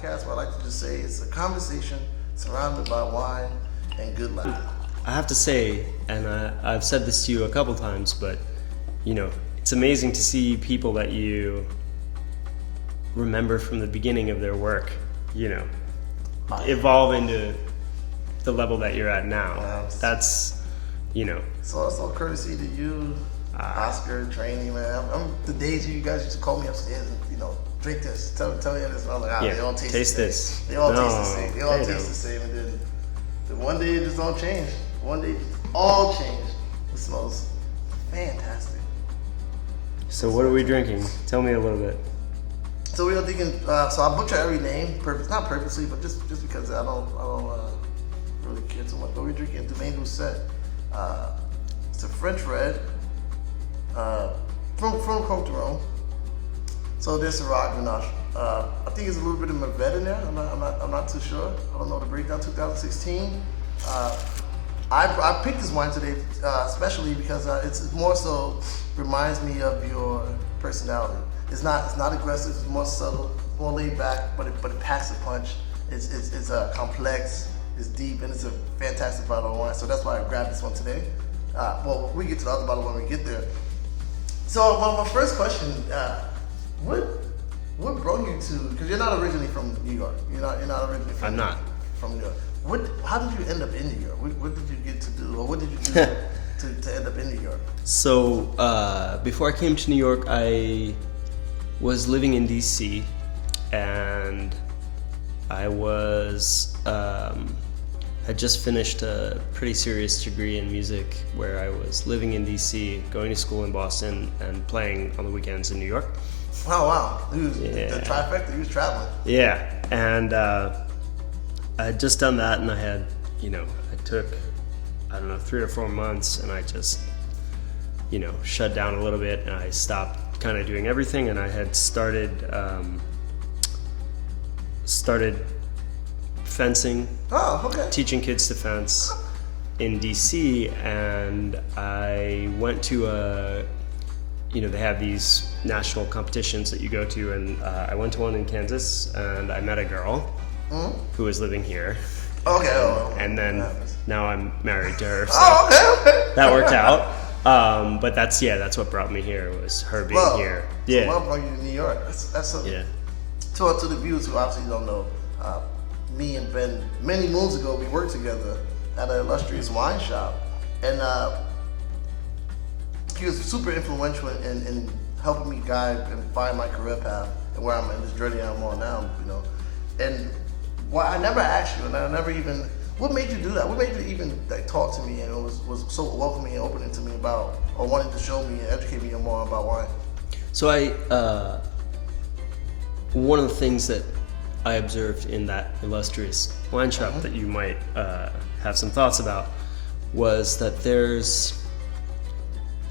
podcast where I like to just say it's a conversation surrounded by wine and good life. I have to say, and I've said this to you a couple times, but it's amazing to see people that you remember from the beginning of their work, evolve into the level that you're at now. That's, So it's all courtesy to you, Oscar, training, man. I'm the days you guys used to call me upstairs and, drink this, tell me this. And I was like, they all taste the same. They all taste the same. They all taste the same. And then one day it just don't change. One day it all change. It smells fantastic. So what are we drinking? Tell me a little bit. So we are thinking. So I butcher every name, not purposely, but just because I don't really care too much. But we're drinking Domaine Doucet. It's a French red from Côte d'Or. So there's Syrah Grenache. I think there's a little bit of Mevet in there. I'm not too sure. I don't know the breakdown. 2016. I picked this wine today, especially because it's more so reminds me of your personality. It's not aggressive. It's more subtle, more laid back, but it packs a punch. It's complex. It's deep, and it's a fantastic bottle of wine. So that's why I grabbed this one today. Well, we get to the other bottle when we get there. So my first question, what brought you to? Because you're not originally from New York. You're not originally from. I'm not from New York. How did you end up in New York? What did you get to do, or what did you do to end up in New York? So before I came to New York, I was living in DC, and I was had just finished a pretty serious degree in music, where I was living in DC, going to school in Boston, and playing on the weekends in New York. Oh wow! The trifecta. You was traveling. Yeah, and I had just done that, and I had, I took, 3 or 4 months, and I just, shut down a little bit, and I stopped kind of doing everything, and I had started fencing. Oh, okay. Teaching kids to fence in DC, and I went to they have these national competitions that you go to, and I went to one in Kansas, and I met a girl who was living here. Okay. And then now I'm married to her. So okay. That worked out. But that's what brought me here, was her being here. Yeah. So love brought you to New York. That's yeah. To the viewers who obviously don't know, me and Ben, many moons ago, we worked together at an illustrious wine shop, and he was super influential in helping me guide and find my career path and where I'm in this journey I'm on now. And I never asked you, and I never even. What made you do that? What made you even talk to me and was so welcoming and opening to me about, or wanted to show me and educate me more about wine? So one of the things that I observed in that illustrious wine shop that you might have some thoughts about was that there's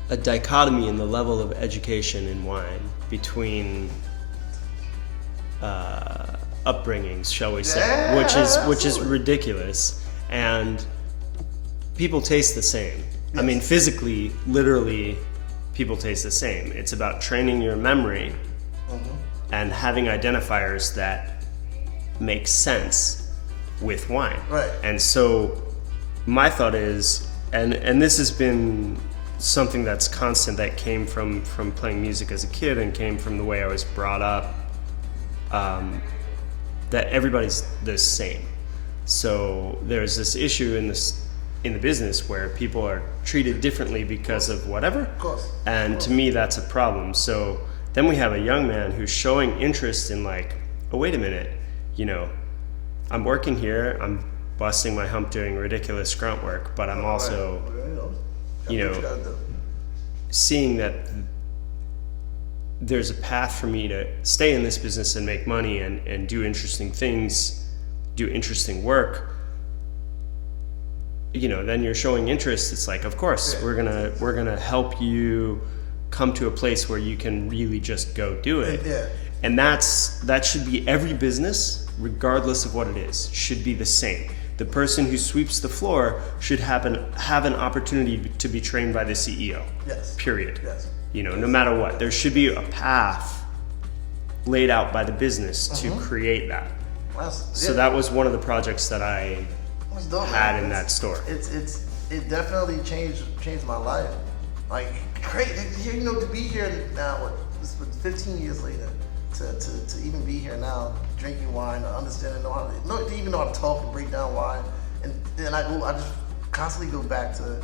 a dichotomy in the level of education in wine between upbringings, shall we say, which is ridiculous, and people taste the same. Yes. I mean, physically, literally, people taste the same. It's about training your memory and having identifiers that make sense with wine. Right. And so my thought is, and this has been something that's constant, that came from playing music as a kid and came from the way I was brought up, that everybody's the same. So there's this issue in the business where people are treated differently because of whatever. Of course. And to me, that's a problem. So then we have a young man who's showing interest in, like, oh, wait a minute, I'm working here, I'm busting my hump doing ridiculous grunt work, but I'm also, seeing that there's a path for me to stay in this business and make money and do interesting things, do interesting work. Then you're showing interest. It's like, of course, we're gonna help you come to a place where you can really just go do it. Yeah. And that should be every business, regardless of what it is, should be the same. The person who sweeps the floor should have an opportunity to be trained by the CEO. Yes. Period. Yes. No matter what, there should be a path laid out by the business to create that. So that was one of the projects that I dope, had man. in that store. It definitely changed my life. Like great, you know, to be here now. This was 15 years later. To even be here now, drinking wine, understanding, to even know how to talk and break down wine, and I just constantly go back to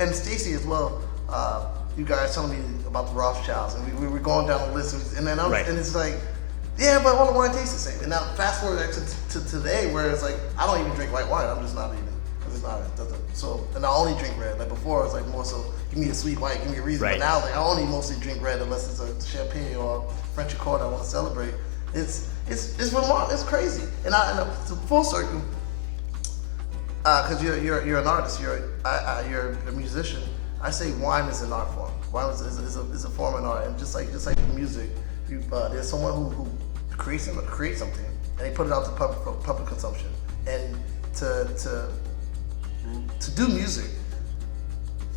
and Stacy as well. You guys telling me about the Rothschilds, and we were going down the list, and then and it's like, yeah, but all the wine tastes the same. And now fast forward to today, where it's like I don't even drink white wine. I'm just not even. It doesn't. So, and I only drink red. Like before, it was like more so, give me a sweet white, give me a reason. Right. But now, like I only mostly drink red unless it's a champagne or French Accord I want to celebrate. It's remarkable. It's crazy. And to full circle, because you're an artist. You're a musician. I say wine is an art form. Wine is a form of art, and just like music, there's someone who creates something, and they put it out to public consumption, and to do music.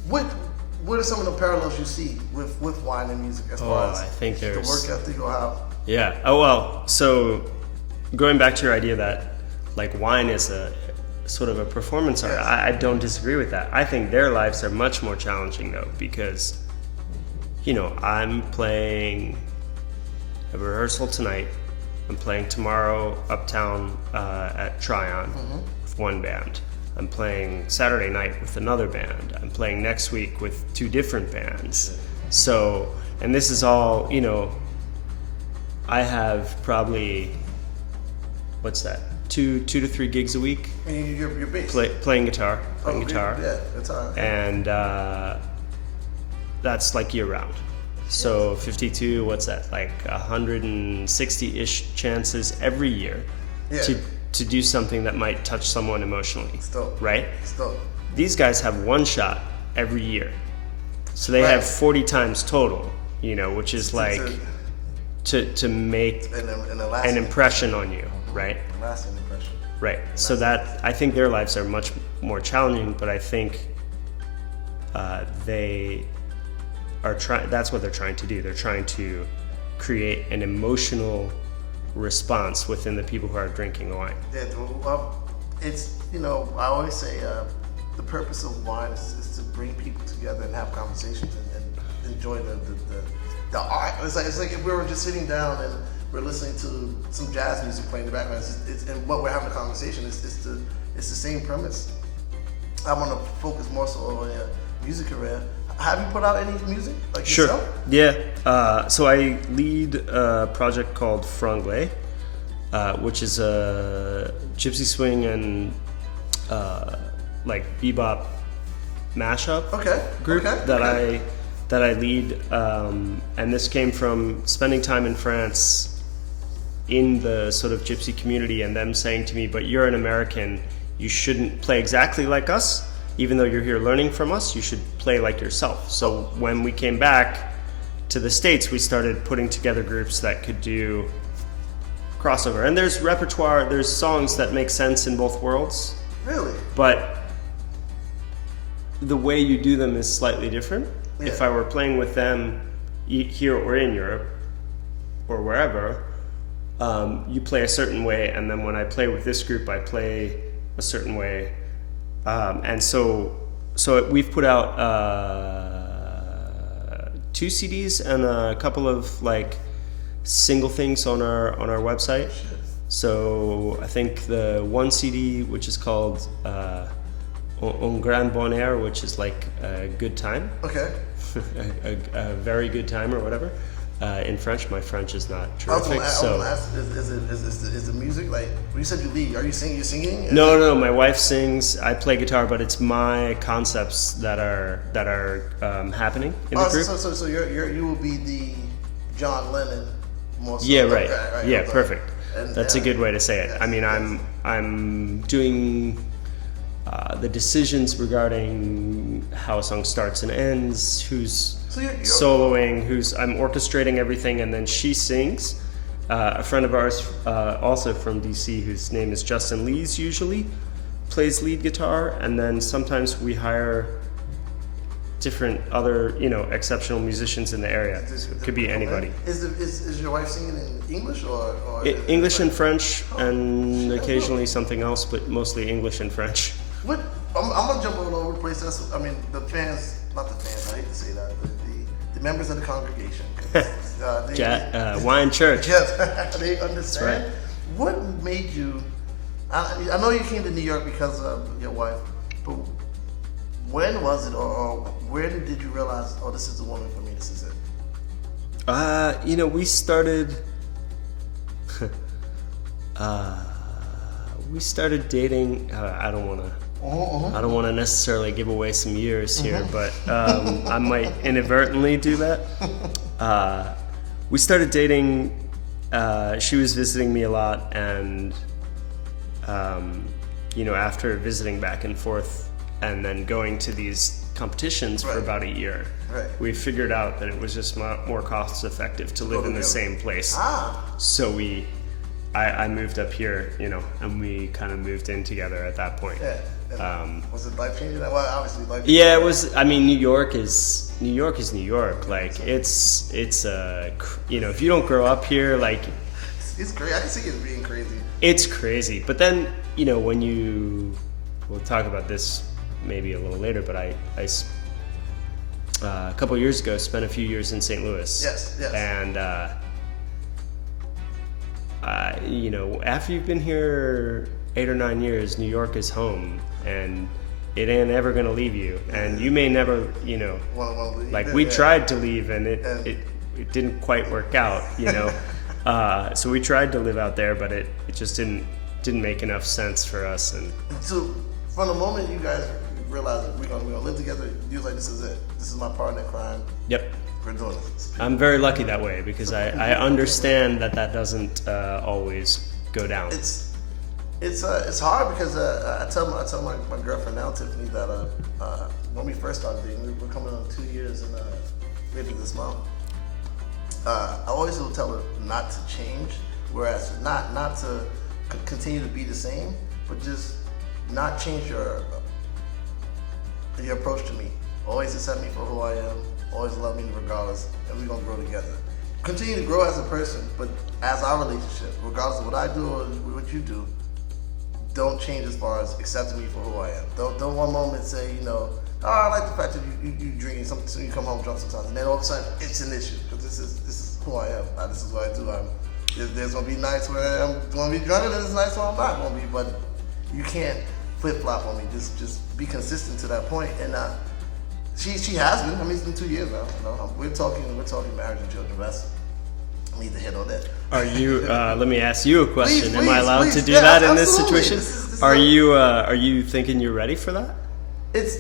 What are some of the parallels you see with wine and music as far as I think there's the work ethic or how? Yeah. Oh well. So going back to your idea that like wine is a sort of a performance art, Yes. I don't disagree with that. I think their lives are much more challenging though, because I'm playing a rehearsal tonight. I'm playing tomorrow uptown at Tryon with one band. I'm playing Saturday night with another band. I'm playing next week with 2 different bands. So, and this is all, I have probably, what's that? 2 to 3 gigs a week. And you're bass. Playing guitar. Yeah, guitar. And that's like year round. So 52, what's that? Like 160-ish chances every year to do something that might touch someone emotionally. Right? These guys have one shot every year. So they have 40 times total, which is like to make an impression on you, right? A lasting impression. Right. So that, I think their lives are much more challenging, but I think they are that's what they're trying to do. They're trying to create an emotional response within the people who are drinking the wine. Yeah, well, it's, I always say the purpose of wine is to bring people together and have conversations and enjoy the art. It's like if we were just sitting down and we're listening to some jazz music playing in the background, and what we're having a conversation is the same premise. I want to focus more so on your music career. Have you put out any music yourself? Yeah. So I lead a project called Franglais, which is a gypsy swing and like bebop mashup group that I lead, and this came from spending time in France in the sort of gypsy community, and them saying to me, "But you're an American, you shouldn't play exactly like us. Even though you're here learning from us, you should play like yourself." So when we came back to the States, we started putting together groups that could do crossover. And there's repertoire, there's songs that make sense in both worlds. Really? But the way you do them is slightly different. Yeah. If I were playing with them here or in Europe or wherever, you play a certain way, and then when I play with this group, I play a certain way. And so we've put out 2 CDs and a couple of like single things on our website. So I think the one CD, which is called Un Grand Bonheur, which is like a good time. Okay. a very good time or whatever. In French, my French is not terrific. So is the music like? When you said you lead, are you singing? You singing? No. My wife sings. I play guitar, but it's my concepts that are happening in the group. So you will be the John Lennon. More so. Yeah, right. Yeah, okay. Perfect. That's a good way to say it. Yes, I mean, I'm doing the decisions regarding how a song starts and ends, who's soloing, I'm orchestrating everything, and then she sings. A friend of ours, also from DC, whose name is Justin Lees, usually plays lead guitar, and then sometimes we hire different other, exceptional musicians in the area. So it could be anybody. Is your wife singing in English or English and French, and occasionally something else, but mostly English and French. What? I'm gonna jump all over the place. The fans, not the fans. I hate to say that, but the members of the congregation. Wine Church. Yes, they understand. Right. What made you? I know you came to New York because of your wife, but when was it, or where did you realize, oh, this is the woman for me, this is it? We started. We started dating. I don't want to necessarily give away some years here, but I might inadvertently do that. We started dating. She was visiting me a lot, and after visiting back and forth, and then going to these competitions for about a year, we figured out that it was just more cost effective to live in the same place. So I moved up here, and we kind of moved in together at that point. Was it life changing? Well, obviously life changing. Yeah, it was. I mean, New York is New York. Like it's if you don't grow up here, like it's crazy. I can see it being crazy. It's crazy, but then when we'll talk about this maybe a little later, but I a couple of years ago spent a few years in St. Louis. Yes. And after you've been here 8 or 9 years, New York is home, and it ain't ever gonna leave you. And you may never, we tried to leave, and it didn't quite work out, So we tried to live out there, but it just didn't make enough sense for us. And so, from the moment you guys realized that we're gonna live together, you was like, this is it. This is my partner in crime. Yep. We're doing this. I'm very lucky that way, because I understand that doesn't always go down. It's hard because I tell my girlfriend now, Tiffany, that when we first started dating, we're coming on 2 years in later this month. I always will tell her not to change, whereas not to continue to be the same, but just not change your approach to me. Always accept me for who I am. Always love me regardless, and we're gonna grow together. Continue to grow as a person, but as our relationship, regardless of what I do or what you do, don't change as far as accepting me for who I am. Don't one moment say, I like the fact that you drinking something, so you come home drunk sometimes, and then all of a sudden it's an issue, because this is who I am. This is what I do. There's gonna be nights where I'm gonna be drunk, and there's nights where I'm not gonna be, but you can't flip flop on me. Just be consistent to that point. And she has been. I mean, it's been 2 years now. We're talking marriage and children. That's neither hit nor there. Are you? Let me ask you a question. Please, Am I allowed to do that in this situation? Are you thinking you're ready for that? It's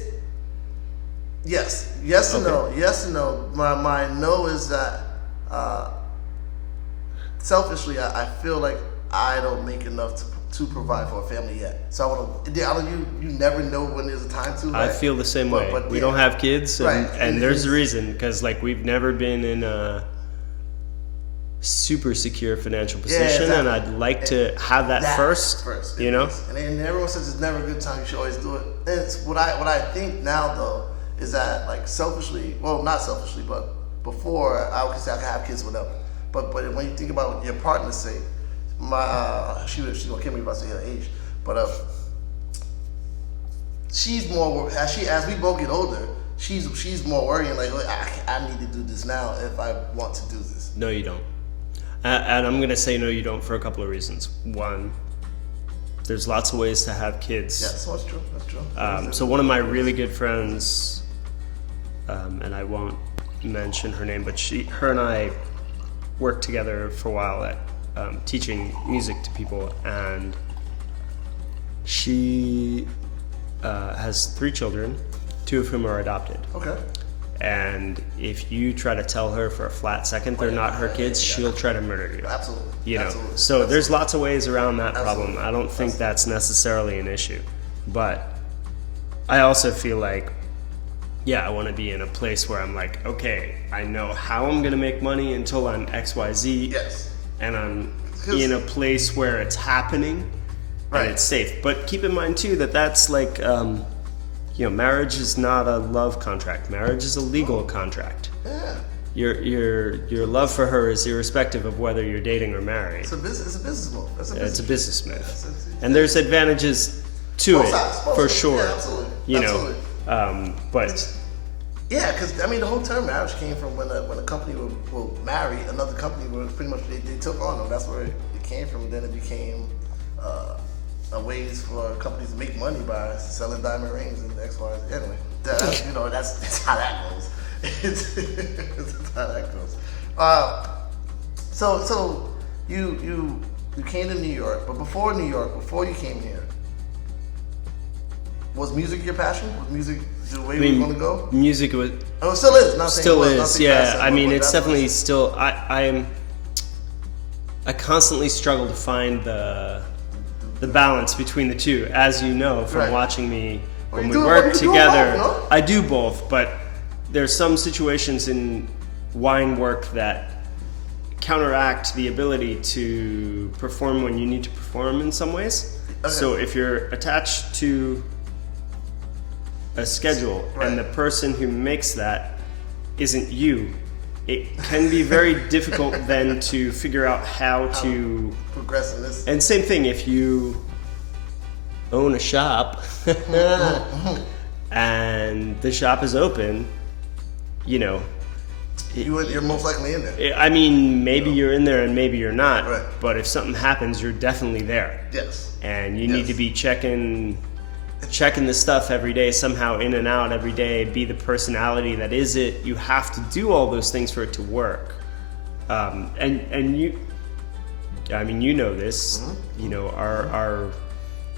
yes and no. Yes and no. My no is that selfishly, I feel like I don't make enough to provide for a family yet. So you never know when there's a time to. Right? I feel the same way. But we don't have kids, and there's a reason, because we've never been in a super secure financial position, and I'd like to have that first. And everyone says it's never a good time. You should always do it. And it's what I think now though is that selfishly, well, not selfishly, but before I could say I could have kids with them. But when you think about your partner's sake, she's gonna kill me if I say her age, but she's more as we both get older, she's more worrying I need to do this now if I want to do this. No, you don't. And I'm gonna say no, you don't, for a couple of reasons. One, there's lots of ways to have kids. Yeah, that's true. So one of my really good friends, and I won't mention her name, but her and I worked together for a while at teaching music to people, and she has 3 children, 2 of whom are adopted. Okay. And if you try to tell her for a flat second they're not her kids, she'll try to murder you. Absolutely. So there's lots of ways around that problem. I don't think that's necessarily an issue, but I also feel like, I want to be in a place where I'm like, okay, I know how I'm gonna make money until I'm XYZ. Yes. And I'm in a place where it's happening and it's safe. But keep in mind too that's marriage is not a love contract. Marriage is a legal contract. Yeah. Your love for her is irrespective of whether you're dating or married. It's a business move. It's a business move. It's And there's advantages to both it, sides, both for sides. sure. Yeah, absolutely. You Absolutely. know, but Yeah, because I mean, the whole term marriage came from when a company will marry another company, where pretty much they took on them. That's where it came from. And then it became a ways for companies to make money by selling diamond rings and X, Y, Z. Anyway, that's how that goes. That's how that goes. So you came to New York, but before New York, before you came here, was music your passion? Was music the way we were going to go? Music was. Oh, it still is. Not saying Still it was, not is, saying yeah. passion, I mean, but it's that's definitely what- still. I constantly struggle to find the balance between the two, as you know from Right. watching me Well, when you we do- work you do together. both, no? I do both, but there's some situations in wine work that counteract the ability to perform when you need to perform in some ways. Okay. So if you're attached to a schedule Right. and the person who makes that isn't you, it can be very difficult then to figure out how to. progress in this. And same thing if you own a shop and the shop is open, You're most likely in there. I mean, maybe you're in there and maybe you're not. Right. But if something happens, you're definitely there. Yes. And you need Yes. to be checking the stuff every day, somehow in and out every day, be the personality that is it. You have to do all those things for it to work. And you, I mean, you know this,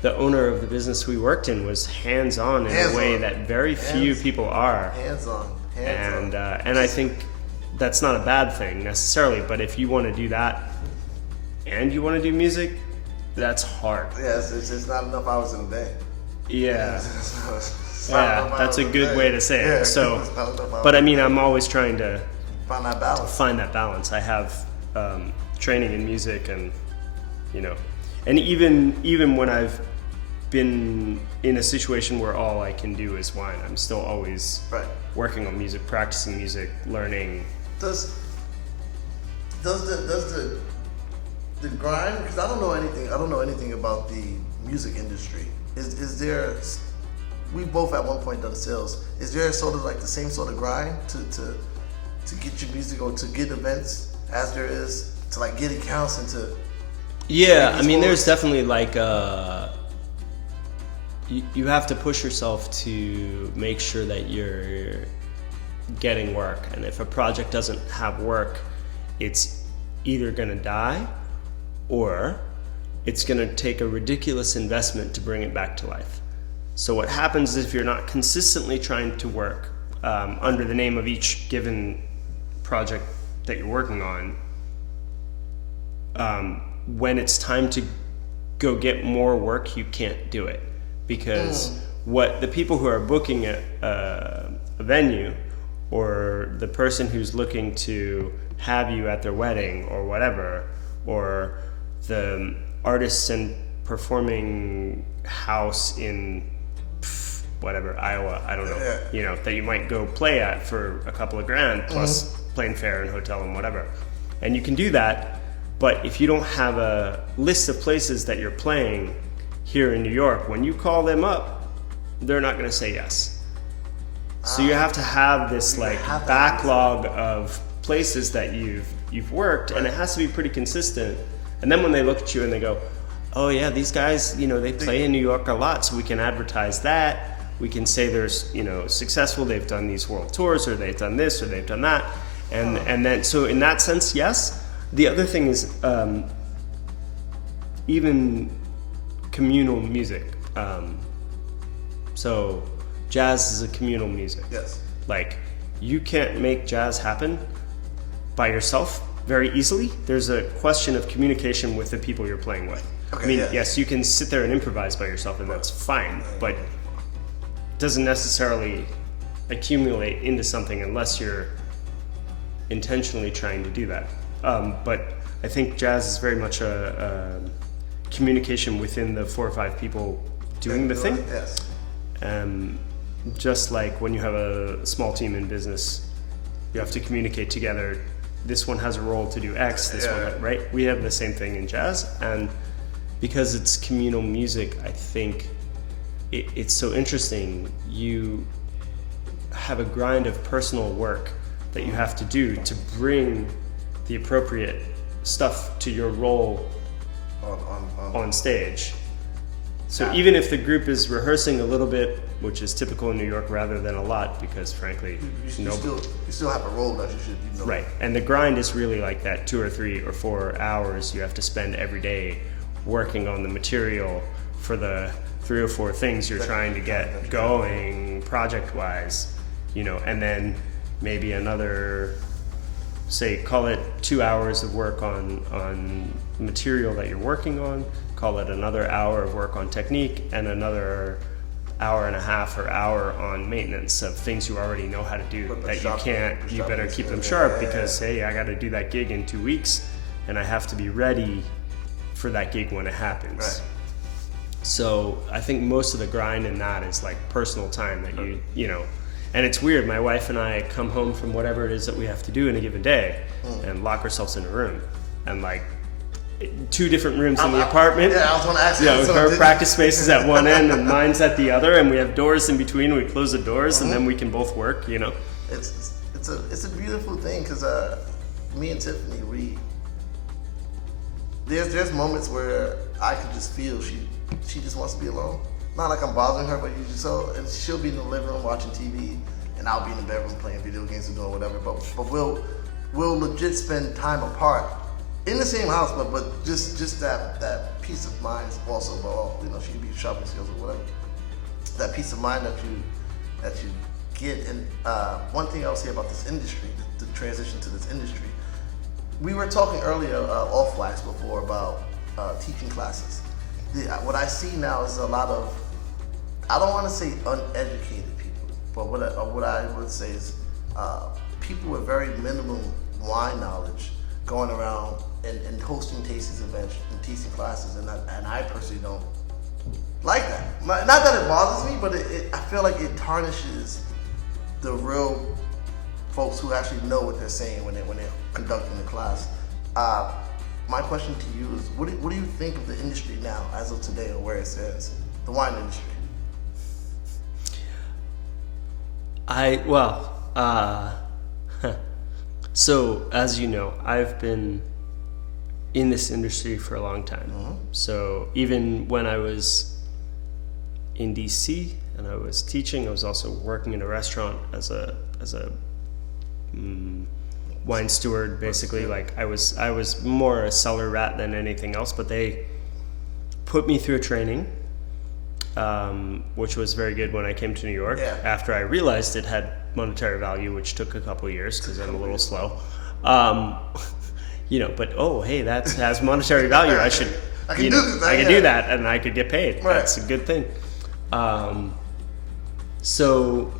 the owner of the business we worked in was hands-on in a way that very few people are. Hands on. And I think that's not a bad thing necessarily, but if you want to do that and you want to do music, that's hard. Yeah, it's not enough hours in a day. Yeah. It's not Yeah, enough that's a hours in good day. way to say Yeah, it. So, it's not enough hours but I in a mean, day. I'm always trying to Find that balance. find that balance. I have training in music, and and even when I've been in a situation where all I can do is wine, I'm still always Right. working on music, practicing music, learning. Does the grind? Because I don't know anything about the music industry. Is there? We both at one point done sales. Is there sort of like the same sort of grind to get your music or to get events as there is to like get accounts and to? Yeah, I mean, Sports. there's definitely like you have to push yourself to make sure that you're getting work, and if a project doesn't have work, it's either gonna die or it's gonna take a ridiculous investment to bring it back to life. So what happens is if you're not consistently trying to work under the name of each given project that you're working on, when it's time to go get more work, you can't do it, because what the people who are booking a venue, or the person who's looking to have you at their wedding or whatever, or the artists and performing house in whatever, Iowa, I don't know, that you might go play at for a couple of grand plus plane fare and hotel and whatever. And you can do that, but if you don't have a list of places that you're playing here in New York, when you call them up, they're not going to say yes. So you have to have this like backlog of places that you've worked, and it has to be pretty consistent. And then when they look at you and they go, oh yeah, these guys, they play in New York a lot, so we can advertise that. We can say they're, successful, they've done these world tours, or they've done this, or they've done that. And then, so in that sense, yes. The other thing is even communal music. So jazz is a communal music. Yes. Like, you can't make jazz happen by yourself very easily. There's a question of communication with the people you're playing with. Okay, I mean, yeah. yes, you can sit there and improvise by yourself, and that's fine, but it doesn't necessarily accumulate into something unless you're intentionally trying to do that. But I think jazz is very much a communication within the 4 or 5 people doing the thing. Yes. just like when you have a small team in business, you have to communicate together. This one has a role to do X, this one, right? We have the same thing in jazz, and because it's communal music, I think it's so interesting. You have a grind of personal work that you have to do to bring the appropriate stuff to your role on stage. So even if the group is rehearsing a little bit, which is typical in New York rather than a lot, because frankly, you still have a role that you should. Right, and the grind is really like that 2 or 3 or 4 hours you have to spend every day working on the material for the 3 or 4 things you're trying to get going project-wise, and then maybe another, say, call it 2 hours of work on material that you're working on, call it another hour of work on technique, and another hour and a half or hour on maintenance of things you already know how to do that you better keep them sharp because, hey, I got to do that gig in 2 weeks and I have to be ready for that gig when it happens. Right. So I think most of the grind in that is like personal time that and it's weird. My wife and I come home from whatever it is that we have to do in a given day and lock ourselves in a room and like 2 different rooms in the apartment. Yeah, I was going to ask. Her practice space is at one end and mine's at the other, and we have doors in between. We close the doors, and then we can both work. It's a beautiful thing because me and Tiffany, there's moments where I could just feel she just wants to be alone. Not like I'm bothering her, but and she'll be in the living room watching TV, and I'll be in the bedroom playing video games or doing whatever. But we'll legit spend time apart. In the same house, but just that peace of mind is also, she could be shopping skills or whatever. That peace of mind that you get. And one thing I'll say about this industry, the transition to this industry, we were talking earlier off wax before about teaching classes. What I see now is a lot of, I don't want to say uneducated people, but what I would say is people with very minimum wine knowledge going around and hosting tastings events and teaching classes, and I personally don't like that. Not that it bothers me, but I feel like it tarnishes the real folks who actually know what they're saying when they're conducting the class. My question to you is, what do you think of the industry now, as of today, or where it stands, the wine industry? So, as you know, I've been in this industry for a long time. So even when I was in DC and I was teaching, I was also working in a restaurant as a wine steward, basically. Like I was more a cellar rat than anything else, but they put me through a training, which was very good when I came to New York. Yeah. After I realized it had monetary value, which took a couple of years because I'm a little slow. But hey, that has monetary value. I should, I can do that, and I could get paid. Right. That's a good thing. So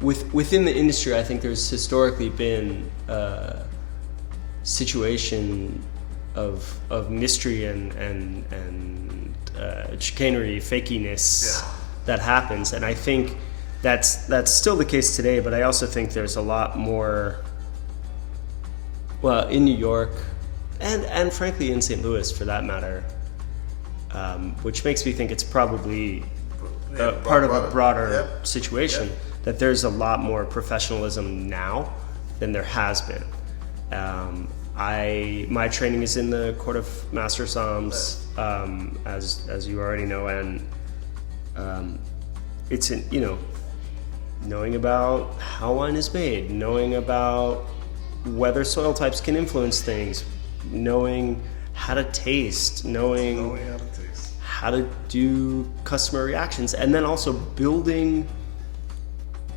within the industry, I think there's historically been a situation of mystery and chicanery, fakiness that happens, and I think that's still the case today. But I also think there's a lot more. Well, in New York, and frankly in St. Louis for that matter, which makes me think it's probably part of a broader situation, that there's a lot more professionalism now than there has been. My training is in the Court of Master Somms, as you already know, and it's knowing about how wine is made, knowing about whether soil types can influence things, knowing how to taste, knowing how to do customer reactions, and then also building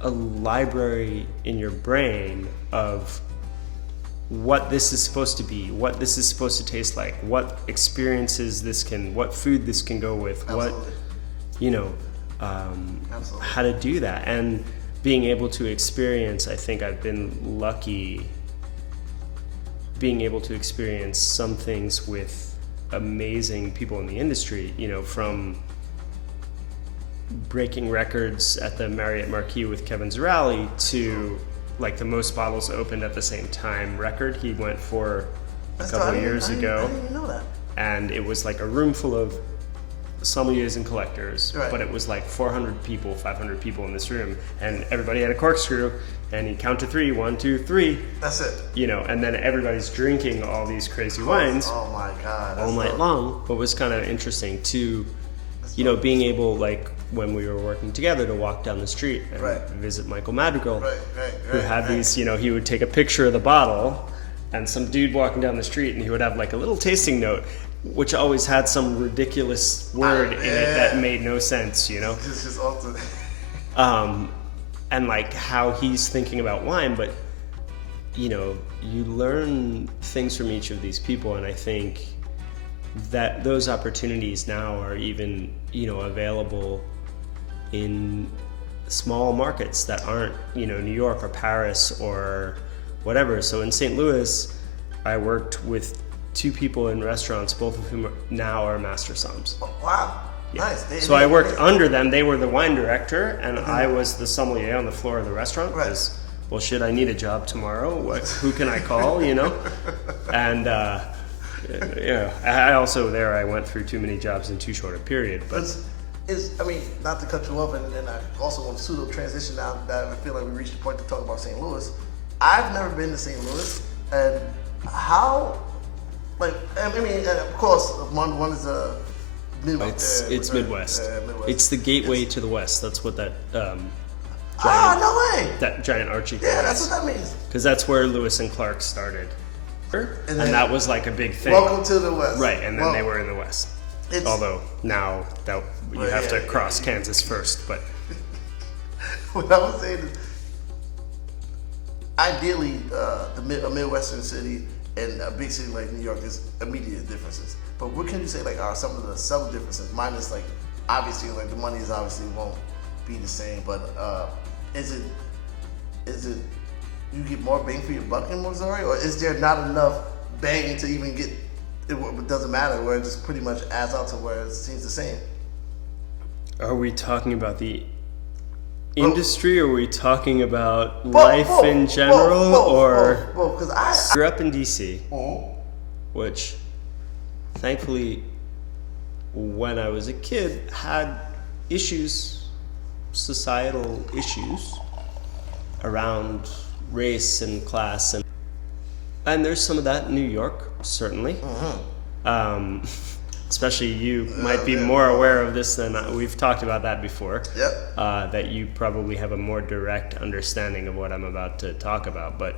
a library in your brain of what this is supposed to be, what this is supposed to taste like, what experiences what food this can go with, Absolutely. How to do that, and being able to experience. I think I've been lucky being able to experience some things with amazing people in the industry, from breaking records at the Marriott Marquis with Kevin Zerali to like the most bottles opened at the same time record. He went for a couple of years ago. I didn't even know that. And it was like a room full of sommeliers and collectors, Right. but it was like 400 people, 500 people in this room, and everybody had a corkscrew, and you count to 3, 1, 2, 3. That's it. You know, and then everybody's drinking all these crazy wines Oh my God. all night long. What was kind of interesting to, you know, being able, like when we were working together, to walk down the street and Right. visit Michael Madrigal, Right. who had these, you know, he would take a picture of the bottle, and some dude walking down the street, and he would have like a little tasting note, which always had some ridiculous word in it that made no sense, you know? It's just awesome. And like how he's thinking about wine, but you know, you learn things from each of these people, and I think that those opportunities now are even, you know, available in small markets that aren't, you know, New York or Paris or whatever. So in St. Louis, I worked with 2 people in restaurants, both of whom now are master somms. Oh, wow. Yeah. Nice. So I worked under them. They were the wine director, and I was the sommelier on the floor of the restaurant. Right. Because, well, shit, I need a job tomorrow. Who can I call? You know, and yeah. I also I went through too many jobs in too short a period. But I mean, not to cut you off, and then I also want to pseudo transition now that I feel like we reached the point to talk about St. Louis. I've never been to St. Louis, and how, like, I mean, and of course, one is a Midwest. it's Midwest. Midwest. It's the gateway to the West. That's what that giant, no way. that giant Archie thing Yeah, that's is. what that means. Because that's where Lewis and Clark started, and then- that was like a big thing. Welcome to the West. Right, and then they were in the West. Although now that you have to cross Kansas first, but What I was saying is, ideally, a Midwestern city and a big city like New York, there's immediate differences. But what can you say, like, are some of the subtle differences? Minus, like, obviously, like, the money is obviously won't be the same, but is it you get more bang for your buck in Missouri, or is there not enough bang to even get it doesn't matter, where it just pretty much adds out to where it seems the same? are we talking about the industry, or are we talking about life in general, or because I grew up in DC, Mhm. which thankfully when I was a kid had issues, societal issues around race and class, and there's some of that in New York, certainly. Especially you might be more aware of this than we've talked about that before. Yep. That you probably have a more direct understanding of what I'm about to talk about. But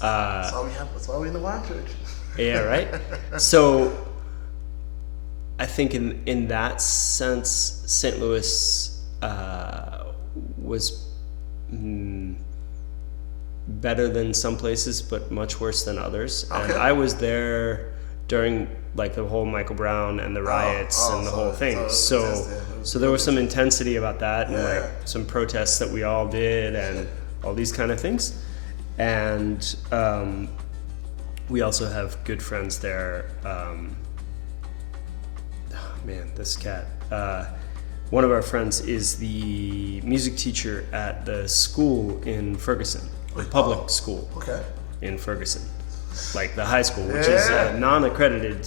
That's why we in the wine church. yeah, right. So I think in that sense, St. Louis was better than some places, but much worse than others. And Okay. I was there during like the whole Michael Brown and the riots and the whole thing. So there was some intensity about that, and like some protests that we all did, and all these kind of things. And we also have good friends there. Man, this cat. One of our friends is the music teacher at the school in Ferguson, the public school in Ferguson, like the high school, which is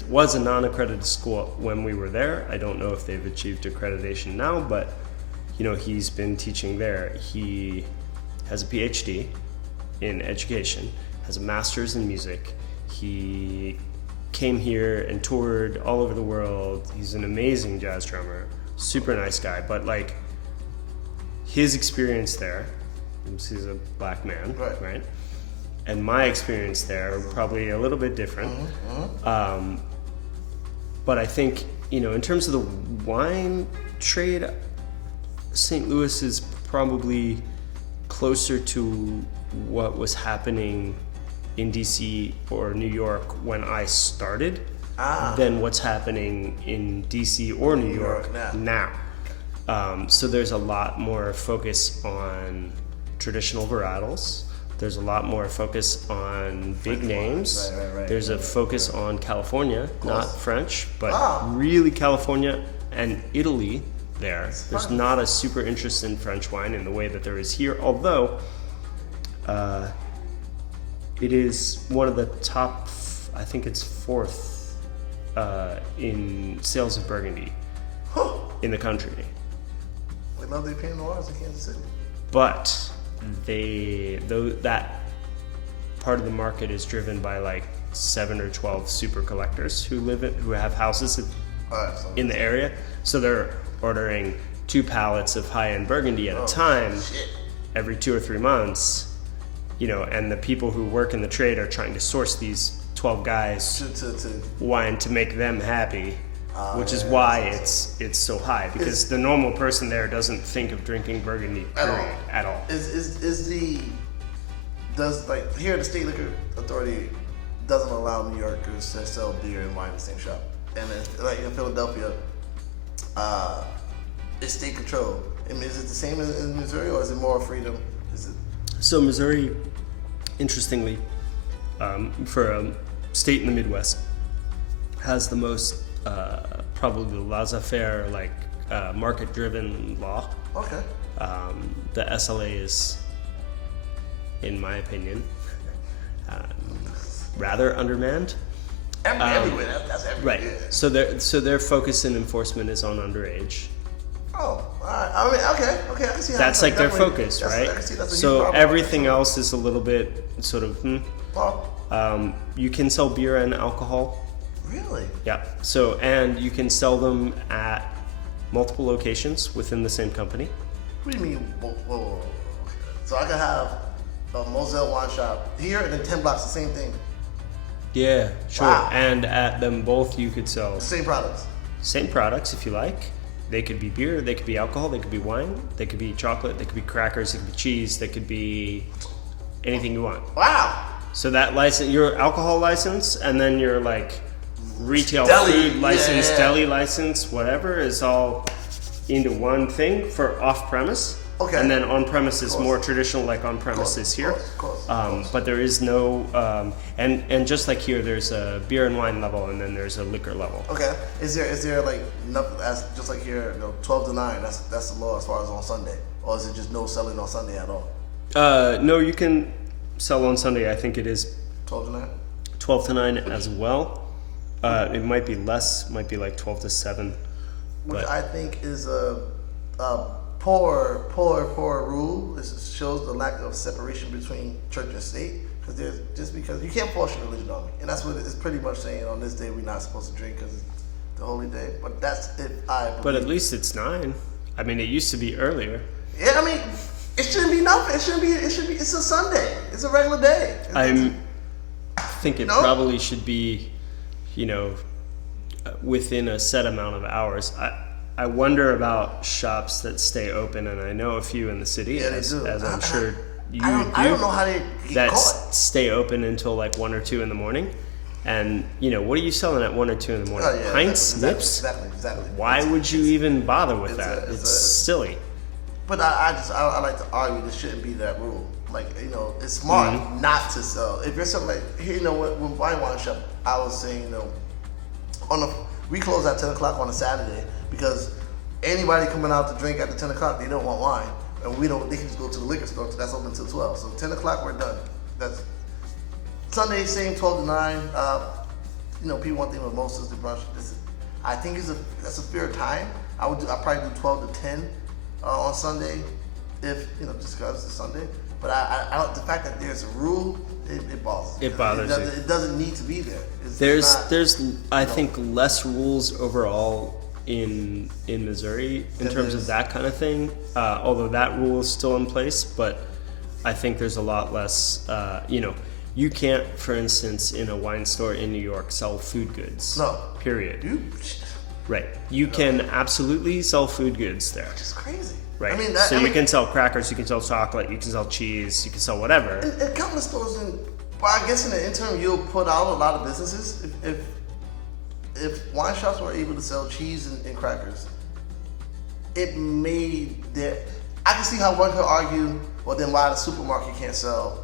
was a non-accredited school when we were there. I don't know if they've achieved accreditation now, but you know, he's been teaching there. He has a PhD in education, has a master's in music. He came here and toured all over the world. He's an amazing jazz drummer, super nice guy, but like his experience there, he's a black man, right? And my experience there probably a little bit different. But I think, you know, in terms of the wine trade, St. Louis is probably closer to what was happening in DC or New York when I started than what's happening in DC or New York now. So there's a lot more focus on traditional varietals. There's a lot more focus on big names. There's a focus on California, not French, but really California and Italy. there. There's not a super interest in French wine in the way that there is here, although it is one of the top, I think it's fourth in sales of Burgundy in the country. They love their Pinot Noirs in Kansas City. But that part of the market is driven by like 7 or 12 super collectors who have houses in the area. So they're ordering 2 pallets of high-end Burgundy at a time every 2 or 3 months. And the people who work in the trade are trying to source these 12 guys wine to make them happy, which is why it's so high, because the normal person there doesn't think of drinking Burgundy at all. Here the state liquor authority doesn't allow New Yorkers to sell beer and wine in the same shop, and like in Philadelphia, it's state control. I mean, is it the same in Missouri, or is it more freedom? So Missouri, interestingly, for a state in the Midwest, has the most probably laissez-faire, market-driven law. Okay. The SLA is, in my opinion, rather undermanned. Everywhere. That's everywhere. Right. Yeah. So their focus in enforcement is on underage. Oh, all right. I mean, okay. I can see how that's like their focus, right? I can see that's a so huge problem. Everything else is a little bit sort of. You can sell beer and alcohol. Really? Yeah. So, and you can sell them at multiple locations within the same company. What do you mean? Whoa. Okay. So I can have a Mozel wine shop here, and then 10 blocks, the same thing. Yeah, sure. Wow. And at them both, you could sell same products. Same products, if you like. They could be beer, they could be alcohol, they could be wine, they could be chocolate, they could be crackers, they could be cheese, they could be anything you want. Wow. So that license, your alcohol license, and then your retail deli, food license, yeah. deli license, whatever, is all into one thing for off-premise. Okay. And then on-premise is more traditional, like on-premise is here. Of course. But there is no, and just like here, there's a beer and wine level, and then there's a liquor level. Okay. Is there nothing, just like here, 12 to 9, that's the law as far as on Sunday? Or is it just no selling on Sunday at all? No, you can sell on Sunday. I think it is 12 to 9? 12 to 9 as well. It might be less, might be like 12 to 7. Which I think is a poor rule. This shows the lack of separation between church and state. Because you can't force your religion on me, and that's what it's pretty much saying. On this day, we're not supposed to drink because it's the holy day. But that's if I believe. But at least it's 9. I mean, it used to be earlier. Yeah, I mean, it shouldn't be nothing. It should be. It's a Sunday. It's a regular day. I think it probably should be, within a set amount of hours. I wonder about shops that stay open, and I know a few in the city, as I'm sure you do. I don't know how they get that caught. Stay open until 1 or 2 in the morning. And, what are you selling at 1 or 2 in the morning? Oh, yeah, Pints? Nips? Exactly. Why would you even bother with that? It's silly. But I like to argue this shouldn't be that rule. It's smart not to sell. If you're something when wine shop, I was saying, we close at 10 o'clock on a Saturday because anybody coming out to drink after 10 o'clock, they don't want wine. And they can just go to the liquor store, so that's open until 12. So 10 o'clock, we're done. That's Sunday, same 12 to 9. People want to think of mimosas, the brunch. I think that's a fair time. I'd probably do 12 to 10 on Sunday, if just because it's Sunday. But the fact that there's a rule, it bothers me. It bothers you. It doesn't need to be there. There's I think less rules overall in Missouri in terms of that kind of thing. Although that rule is still in place, but I think there's a lot less. You can't, for instance, in a wine store in New York, sell food goods. No. Period. Right. You can absolutely sell food goods there. Which is crazy. Right. You can sell crackers, you can sell chocolate, you can sell cheese, you can sell whatever. And countless stores, I guess in the interim, you'll put out a lot of businesses. If wine shops were able to sell cheese and crackers, it made that. I can see how one could argue, well, then why the supermarket can't sell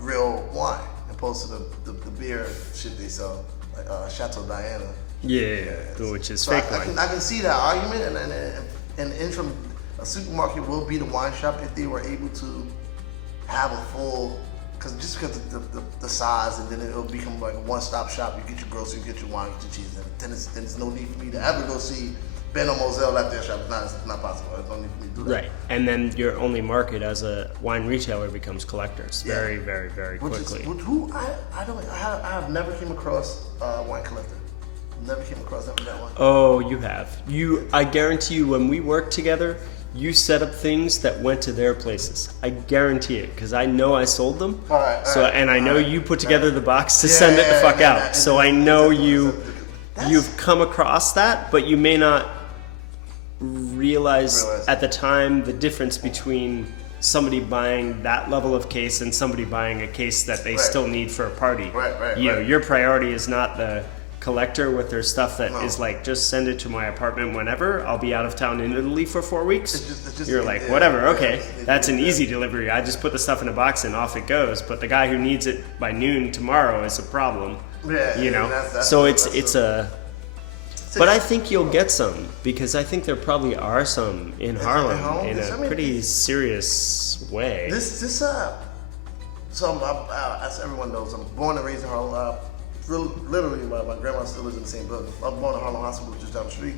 real wine opposed to the beer shit they sell, like Chateau Diana. Yeah, which is So fake I wine. can see that argument, and from a supermarket will be the wine shop if they were able to have a full, just because of the size, and then it'll become like a one-stop shop. You get your grocery, you get your wine, you get your cheese, and then there's no need for me to ever go see Ben or Mozel at their shop. It's not possible. There's no need for me to do that. Right, and then your only market as a wine retailer becomes collectors very, very, very quickly. I have never came across a wine collector. Never came across that one. Oh, you have. I guarantee you, when we worked together, you set up things that went to their places. I guarantee it, because I know I sold them. And I know you put together the box to send it the fuck out. So I know you've come across that, but you may not realize at the time the difference between somebody buying that level of case and somebody buying a case that they still need for a party. You know, your priority is not the collector with their stuff that is like, just send it to my apartment whenever. I'll be out of town in Italy for 4 weeks. It's just, you're like, whatever, okay. That's an easy delivery. I just put the stuff in a box and off it goes. But the guy who needs it by noon tomorrow is a problem. You know? So it's a... But I think you'll get some, because I think there probably are some in Harlem in a pretty serious way. So as everyone knows, I'm born and raised in Harlem. Literally, my grandma still lives in the same building. I was born in Harlem Hospital, just down the street.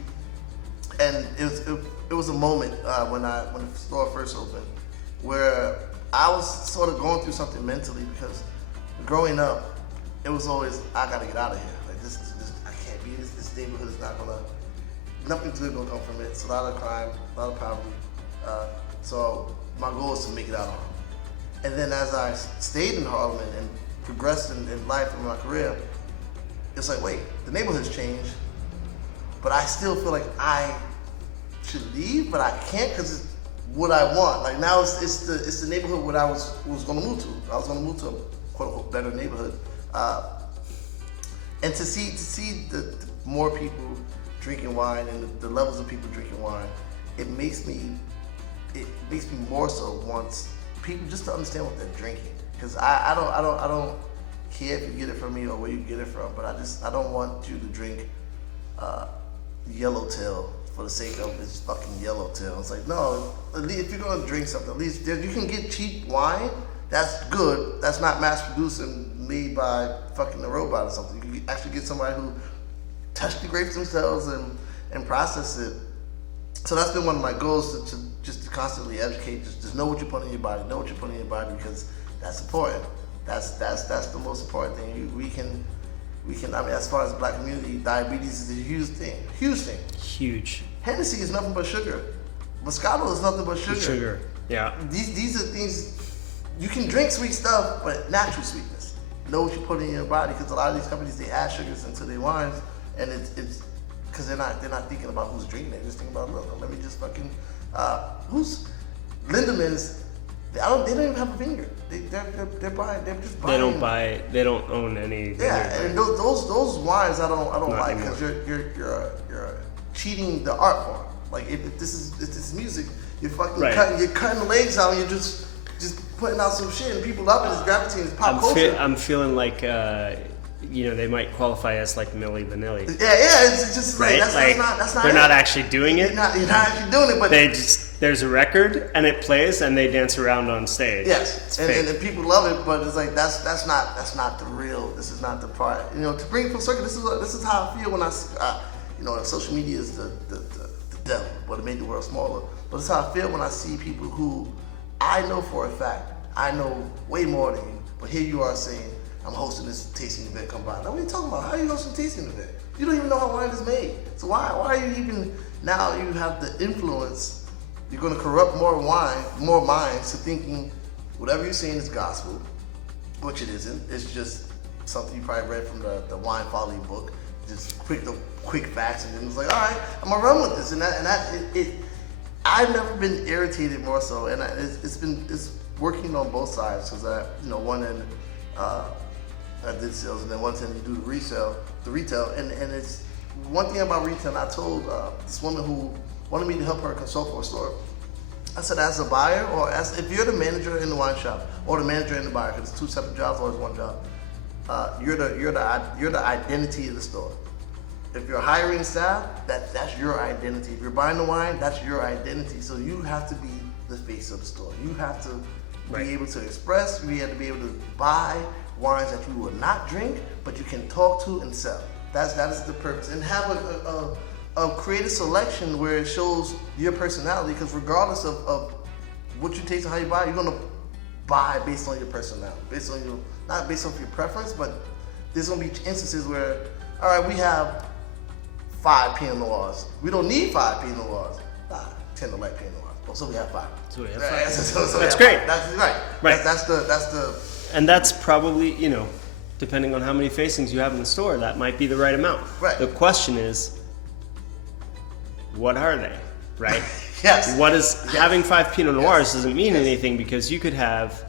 And it was a moment when the store first opened, where I was sort of going through something mentally, because growing up, it was always, I gotta get out of here. Like this I can't be. This neighborhood is not gonna. Nothing good gonna come from it. It's a lot of crime, a lot of poverty. So my goal is to make it out of Harlem. And then as I stayed in Harlem and progressed in life and my career, it's like, wait, the neighborhood's changed, but I still feel like I should leave, but I can't, because it's what I want. Like now it's the neighborhood what I was going to move to. I was going to move to a quote unquote better neighborhood, and to see the more people drinking wine and the levels of people drinking wine, it makes me more so want people just to understand what they're drinking. Because I don't care if you get it from me or where you get it from, but I don't want you to drink Yellowtail for the sake of this fucking Yellowtail. It's like, no, if you're gonna drink something, at least you can get cheap wine. That's good. That's not mass produced and made by fucking a robot or something. You can actually get somebody who touched the grapes themselves and process it. So that's been one of my goals, to just to constantly educate. Just know what you put in your body. Know what you put in your body, because that's important. That's the most important thing. We can. I mean, as far as the black community, diabetes is a huge thing. Huge. Hennessy is nothing but sugar. Moscato is nothing but sugar. Yeah. These are things you can drink sweet stuff, but natural sweetness. Know what you put in your body, because a lot of these companies, they add sugars into their wines, and it's because they're not thinking about who's drinking it. They're just thinking about, look, let me just fucking who's Lindemans. They don't even have a vineyard. They're buying. They're just buying. They don't own any. Yeah, and those wines I don't like, because you're cheating the art form. Like if this is music, you're fucking cutting the legs out, and you're just putting out some shit, and people love it. It's gravitating. It's pop culture. I'm feeling like they might qualify as like Milli Vanilli. Yeah. It's just right. That's not. They're not actually doing it. You're not actually doing it, but there's a record and it plays and they dance around on stage. Yes, and people love it, but it's like that's not the real. This is not the part. To bring it full circle. This is how I feel when I social media is the devil, but it made the world smaller. But it's how I feel when I see people who I know for a fact I know way more than you, but here you are saying, I'm hosting this tasting event, come by. Now what are you talking about? How are you hosting a tasting event? You don't even know how wine is made. So why are you even, now you have the influence, you're gonna corrupt more minds to thinking whatever you're saying is gospel, which it isn't. It's just something you probably read from the Wine Folly book, just quick facts, and then it's like, all right, I'm gonna run with this. And I've never been irritated more so, and it's working on both sides, because one end, I did sales, and then one time you do the retail, and it's one thing about retail. And I told this woman who wanted me to help her consult for a store. I said, as a buyer, or if you're the manager in the wine shop or the manager in the buyer, because it's two separate jobs or it's one job, you're the identity of the store. if you're hiring staff, that's your identity. If you're buying the wine, that's your identity. So you have to be the face of the store. You have to be able to express. You have to be able to buy wines that you will not drink, but you can talk to and sell. That is the purpose. And have a creative selection where it shows your personality. Because regardless of what you taste and how you buy, you're gonna buy based on your personality, based on your not based off your preference, but there's gonna be instances where, all right, we have 5 Pinot Noirs. We don't need 5 Pinot Noirs. 10 to light Pinot Noirs. So we have 5. So we have 5. So that's great. 5. That's right. Right. That's the. And that's probably, depending on how many facings you have in the store, that might be the right amount. Right. The question is, what are they? Right? Yes. What is having 5 Pinot Noirs doesn't mean anything, because you could have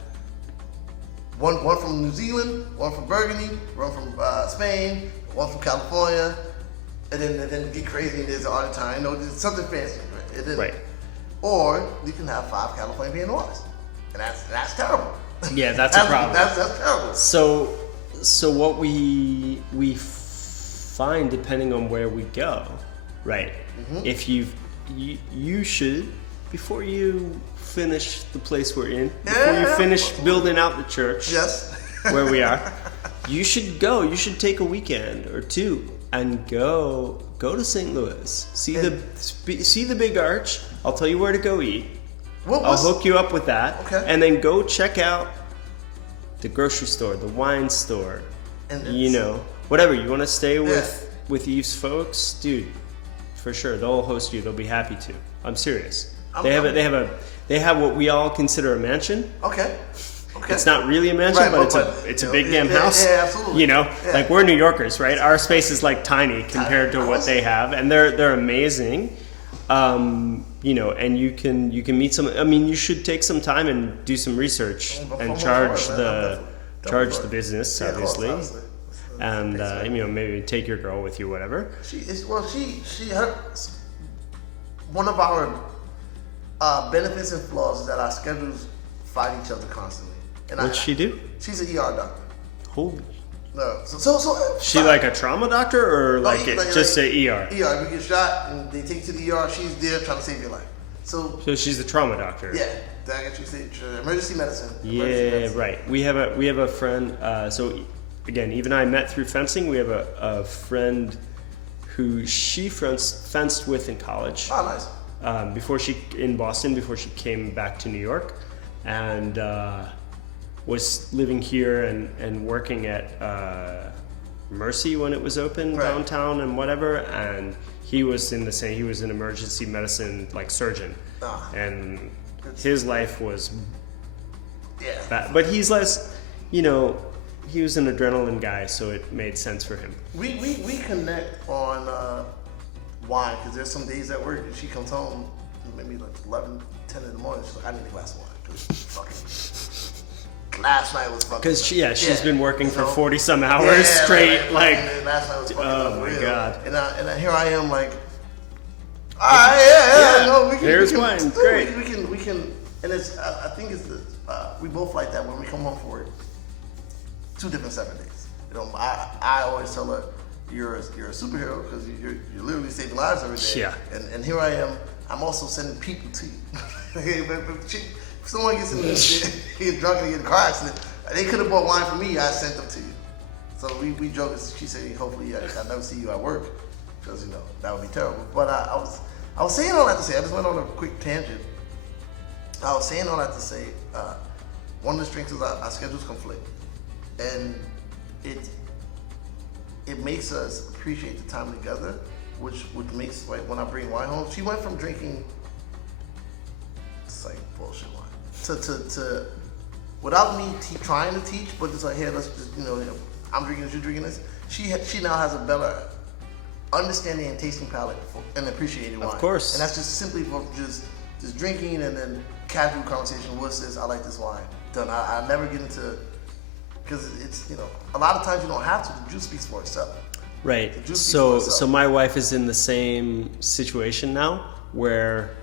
one from New Zealand, one from Burgundy, one from Spain, one from California, and then get crazy and there's all the time. There's something fancy. Right. Or you can have 5 California Pinot Noirs, and that's terrible. Yeah, that's a problem. That's terrible. So what we find, depending on where we go, right? Mm-hmm. If you should, before you finish the place we're in, before you finish building out the church, yes, where we are, you should take a weekend or 2 and go to St. Louis, see the big arch. I'll tell you where to go eat. I'll hook you up with that. Okay. And then go check out the grocery store, the wine store, whatever. You want to stay with Eve's folks, dude, for sure. They'll host you. They'll be happy to. I'm serious. They have what we all consider a mansion. Okay. It's not really a mansion, but it's a big damn house. Yeah, absolutely. Like we're New Yorkers, right? Our space is like tiny compared to what they have, and they're amazing. And you can meet some. I mean, you should take some time and do some research and charge the business, obviously, and maybe take your girl with you, whatever. One of our benefits and flaws is that our schedules fight each other constantly. And what's she do? She's an ER doctor. Holy. No, so she like a trauma doctor or just a ER? ER, you get shot and they take you to the ER. She's there trying to save your life. So she's the trauma doctor. Yeah, that gets you emergency medicine. Right. We have a friend. So again, Eve and I met through fencing. We have a friend who she fenced with in college. Oh, nice. In Boston before she came back to New York, and was living here and working at Mercy when it was open downtown and whatever. And he was an emergency medicine surgeon, and his life was bad. But he's less, he was an adrenaline guy, so it made sense for him. We connect on wine, because there's some days at work and she comes home maybe 11, 10 in the morning. She's like, I need a glass of wine, last night was fucking. Because she's been working for 40 some hours straight. Last night was fucking oh my god. And here I am we can. There's wine. Great. We can, and it's. I think it's we both like that when we come home for work. 2 different 7 days. I always tell her you're a superhero because you're literally saving lives every day. Yeah. And here I am. I'm also sending people to you. If someone gets drunk and get in a car accident, they could have bought wine for me. I sent them to you. So we joke. She said, hopefully I never see you at work, because that would be terrible. But I was saying all that to say. I just went on a quick tangent. I was saying all that to say one of the strengths is our schedules conflict, and it makes us appreciate the time together, which makes when I bring wine home. She went from drinking bullshit wine to without me trying to teach, but just here, let's just I'm drinking this, you're drinking this. She now has a better understanding and tasting palate and appreciating wine. Of course. And that's just simply for just drinking and then casual conversation. What's this? I like this wine. Done. I never get into, because it's a lot of times you don't have to. The juice speaks for itself. Right. So my wife is in the same situation now, where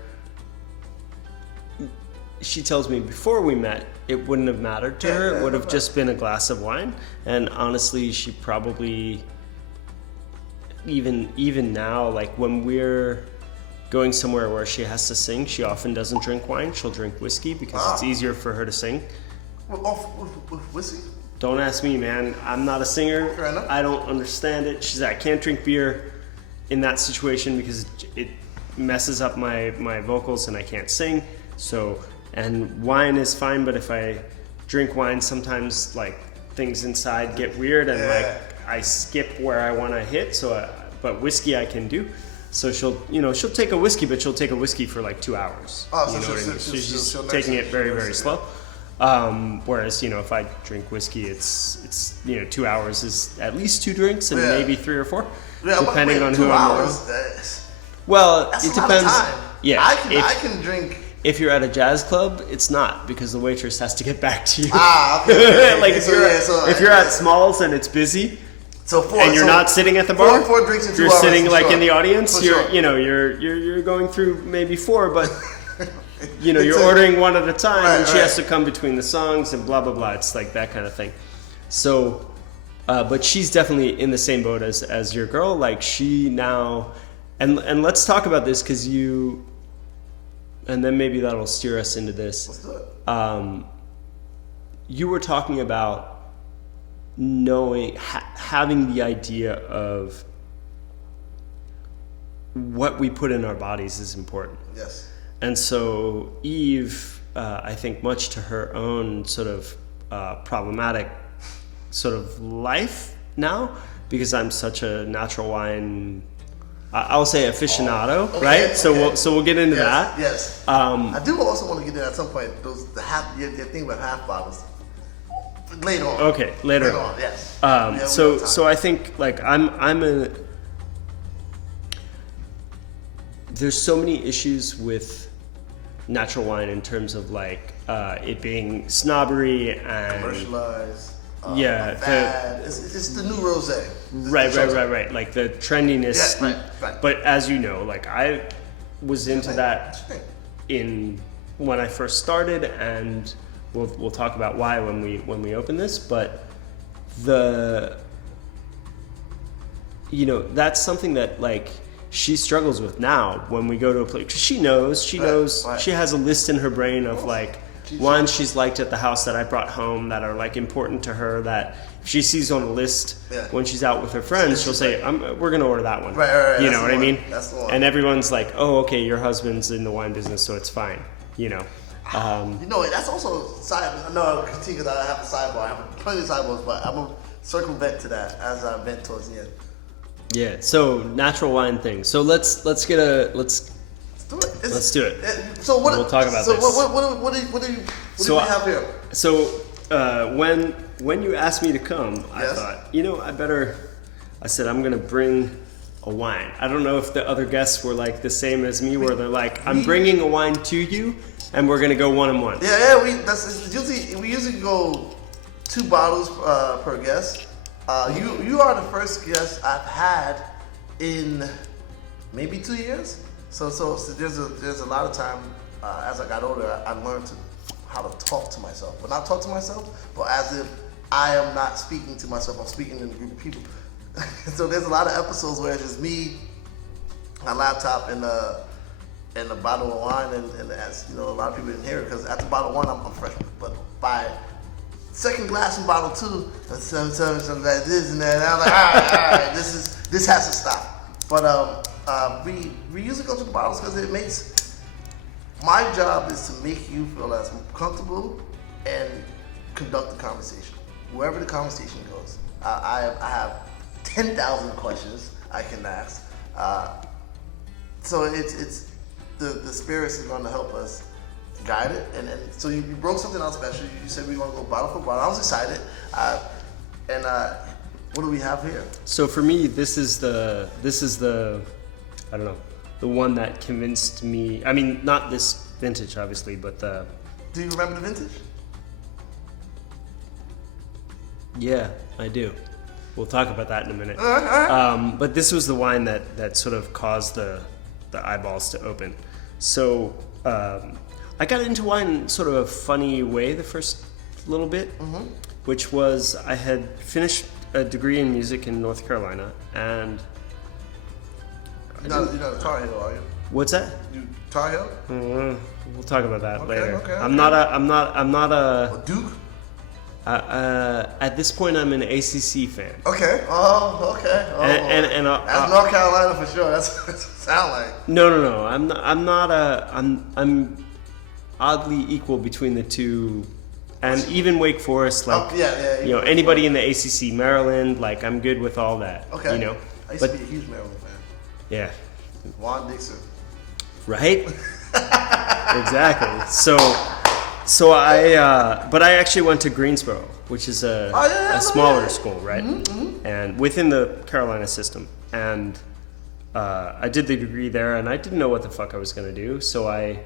she tells me before we met it wouldn't have mattered to her. It would have just been a glass of wine. And honestly, she probably even now, like when we're going somewhere where she has to sing, she often doesn't drink wine. She'll drink whiskey because it's easier for her to sing. With whiskey? Don't ask me, man. I'm not a singer. Fair enough. I don't understand it. She's like, I can't drink beer in that situation because it messes up my vocals and I can't sing. So, and wine is fine, but if I drink wine, sometimes like things inside get weird and like I skip where I want to hit. So, but whiskey I can do. So she'll take a whiskey, but she'll take a whiskey for like 2 hours. Oh, you know what I mean? She's taking it very, very slow. Whereas, if I drink whiskey, it's 2 hours is at least 2 drinks and maybe 3 or 4, depending on who I'm with. Well, that's it a lot depends. Of time. Yeah, I can drink. If you're at a jazz club, it's not because the waitress has to get back to you. Okay. Like if you're at Smalls and it's busy. And you're not sitting at the bar. Four drinks in 2 hours. You're sitting like sure. in the audience. For You're sure. you're going through maybe 4, but you're ordering one at a time, and she has to come between the songs and blah blah blah. It's like that kind of thing. So, but she's definitely in the same boat as your girl. Like she now, and let's talk about this because and then maybe that'll steer us into this. Let's do it. You were talking about knowing, having the idea of what we put in our bodies is important. Yes. And so Eve, I think much to her own sort of problematic sort of life now, because I'm such a natural wine, I'll say aficionado, right? So we'll get into that. Yes. I do also want to get into at some point the thing about half bottles. Later on. Okay, later on. Yes. So I think like there's so many issues with natural wine in terms of like it being snobbery and commercialized. It's the new rosé. Right. Like the trendiness. Yeah, right. But as you know, like I was into that when I first started, and we'll talk about why when we open this. But that's something that like she struggles with now when we go to a place. She knows she has a list in her brain of like wines she's liked at the house that I brought home that are like important to her, that if she sees on a list when she's out with her friends, she'll say, we're gonna order that one. Right. You know what I mean? That's the one. And everyone's like, oh, okay, your husband's in the wine business, so it's fine. That's also side. No, continue because I have a sidebar. I have plenty of sidebars, but I'm gonna circle back to that as I vent towards the end. Yeah. So natural wine thing. So let's do it. Let's do it. So we'll talk about this. So what do we have here? So when you asked me to come, I thought, I said I'm gonna bring a wine. I don't know if the other guests were like the same as me, where they're like, I'm bringing a wine to you, and we're gonna go 1-on-1. Yeah. We usually go 2 bottles per guest. You are the first guest I've had in maybe 2 years. So there's a lot of time as I got older, I learned how to talk to myself, but not talk to myself, but as if I am not speaking to myself. I'm speaking in a group of people. So there's a lot of episodes where it's just me, my laptop, and a bottle of wine, and as a lot of people didn't hear it because at the bottle 1 I'm fresh, but by second glass in bottle 2, something like this and that, and I'm like, all right, this has to stop. But we usually go to the bottles because it makes my job is to make you feel as comfortable and conduct the conversation. Wherever the conversation goes, I have 10,000 questions I can ask. So it's the spirits are going to help us guide it. And so you broke something out special. You said we were going to go bottle for bottle. I was excited. What do we have here? So for me, this is the I don't know, the one that convinced me. I mean, not this vintage, obviously, but the. Do you remember the vintage? Yeah, I do. We'll talk about that in a minute. All right. But this was the wine that sort of caused the eyeballs to open. So I got into wine in sort of a funny way the first little bit, which was I had finished a degree in music in North Carolina, and You're not a Tar Heel, are you? What's that? You Tar Heel? We'll talk about that later. Okay. I'm not a A Duke? at this point I'm an ACC fan. Okay. Oh, okay. Oh, And that's North Carolina for sure. That's what it sound like. No. I'm oddly equal between the two, and even Wake Forest. Like, you know, anybody in the ACC, Maryland. Like, I'm good with all that. Okay. You know, I used to be a huge Maryland fan. Yeah. Juan Dixon. Right. Exactly. So but I actually went to Greensboro, which is a smaller school, right? Mm-hmm. And within the Carolina system. And I did the degree there, and I didn't know what the fuck I was going to do. So I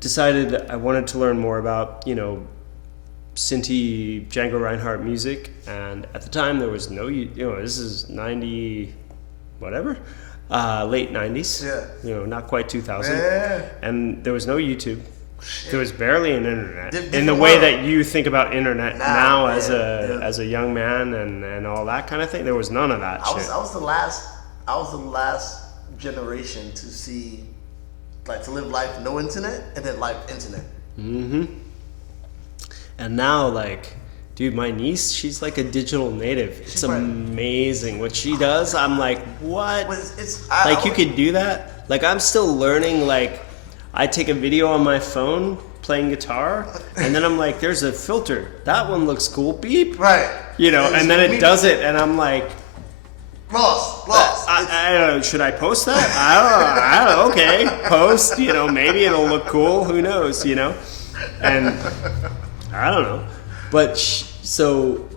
decided I wanted to learn more about, you know, Sinti Django Reinhardt music. And at the time, there was no, you know, this is 90, whatever. Late 90s. Yeah. You know, not quite 2000. Yeah. And there was no YouTube. Shit. There was barely an internet Different in the way world. that you think about internet now yeah, as a young man and all that kind of thing. There was none of that shit. I was the last generation to see, like, to live life no internet and then life internet. Mm-hmm. And now, like, dude, my niece, she's like a digital native. It's amazing what she does. I'm like, what? You could do that? Like, I'm still learning. Like, I take a video on my phone playing guitar, and then I'm like, there's a filter. That one looks cool. Beep. Right. You know, and then it does it, and I'm like, lost. I don't know, should I post that? I don't know. Okay, post. You know, maybe it'll look cool. Who knows? You know, and I don't know. But so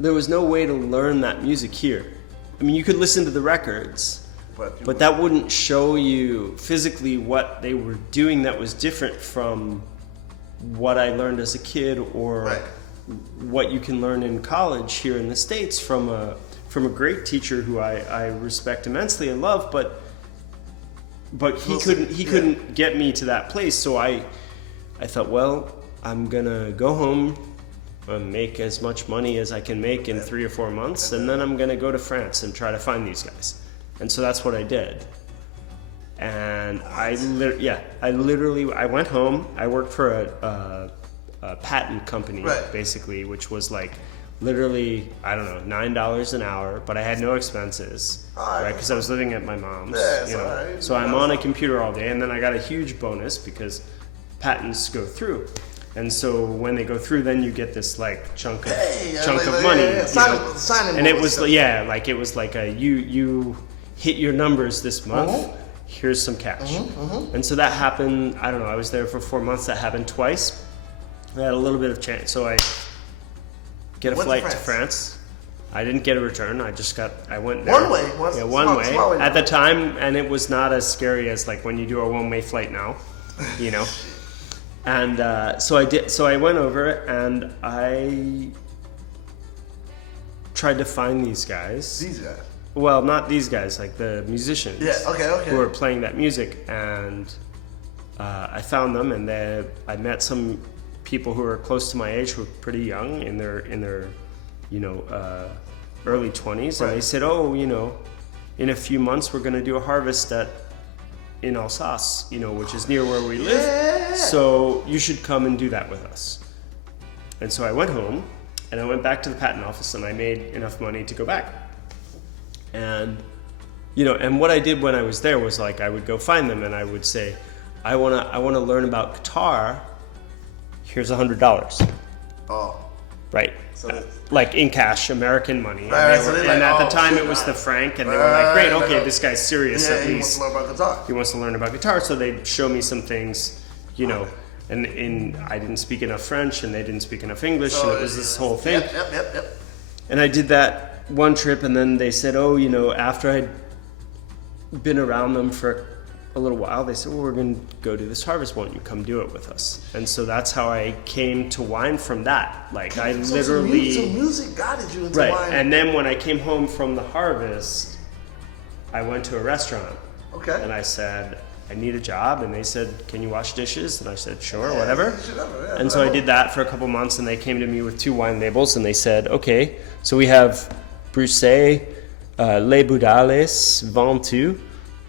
there was no way to learn that music here. I mean, you could listen to the records, but that wouldn't show you physically what they were doing that was different from what I learned as a kid or what you can learn in college here in the States from a great teacher who I respect immensely and love, but he couldn't get me to that place. So I thought, well, I'm gonna go home and make as much money as I can make in 3 or 4 months, and then I'm gonna go to France and try to find these guys. And so that's what I did. And I went home. I worked for a patent company, basically, which was like literally, I don't know, $9 an hour, but I had no expenses, right? Because I was living at my mom's, you know. So I'm on a computer all day, and then I got a huge bonus because patents go through. And so when they go through, then you get this like chunk of money. And it was it was like a you hit your numbers this month. Here's some cash. And so that happened. I don't know. I was there for 4 months. That happened twice. I had a little bit of chance, so I get a flight to France. I didn't get a return. I went there. One way. One way at the time, and it was not as scary as like when you do a one-way flight now, you know. And so I did. So I went over and I tried to find these guys. These guys. Well, not these guys, like the musicians. Yeah. Okay. Who were playing that music, and I found them, and I met some people who were close to my age, who were pretty young, in their you know, early 20s, and they said, oh, you know, in a few months we're going to do a harvest in Alsace, you know, which is near where we live. So you should come and do that with us. And so I went home, and I went back to the patent office, and I made enough money to go back. And, you know, and what I did when I was there was like I would go find them, and I would say, I wanna learn about guitar. Here's $100. Oh. Right. So like in cash, American money. Right, and at the time it was the franc, and they were like, great, okay, this guy's serious at least. He wants to learn about guitar. He wants to learn about guitar, so they'd show me some things, you know, and I didn't speak enough French, and they didn't speak enough English, and it was this whole thing. Yep. And I did that one trip, and then they said, oh, you know, after I'd been around them for a little while, they said, well, we're going to go do this harvest. Won't you come do it with us? And so that's how I came to wine from that. Like, I literally... So music guided you into wine. Right, and then when I came home from the harvest, I went to a restaurant. Okay. And I said, I need a job. And they said, can you wash dishes? And I said, sure, whatever. And so I did that for a couple months, and they came to me with 2 wine labels, and they said, okay, so we have Bruxelles, Les Boudales Ventoux,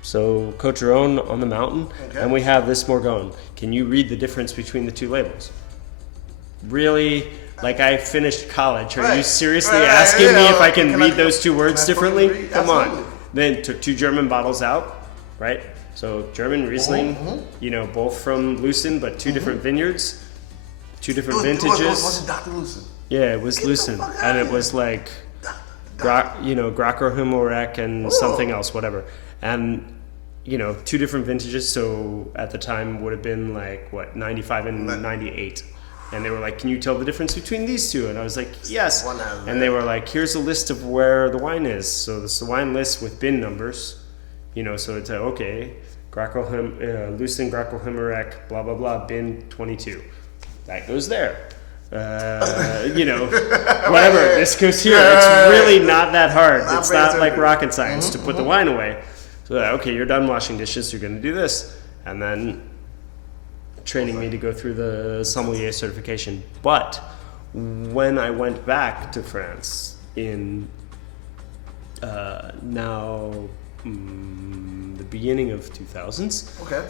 so Coteron on the mountain, and we have this Morgon. Can you read the difference between the two labels? Really? Like, I finished college. Are you seriously asking me if I can read those two words differently? Come on. Then took 2 German bottles out, right? So German Riesling, both from Lucen, but 2 different vineyards, 2 different vintages. Was it Dr. Lucen? Yeah, it was Lucen, and it was like, Graco Himmelreich and something else, whatever. And 2 different vintages. So at the time would have been like 95 and 98. And they were like, can you tell the difference between these two? And I was like, yes. And they were like, here's a list of where the wine is. So this is the wine list with bin numbers. So it's okay, Lucen Graco Himmelreich, blah, blah, blah, bin 22. That goes there. Whatever, this goes here. It's really not that hard. It's not like rocket science to put the wine away. So, okay, you're done washing dishes, you're going to do this. And then training me to go through the Sommelier certification. But when I went back to France in the beginning of 2000s. Okay.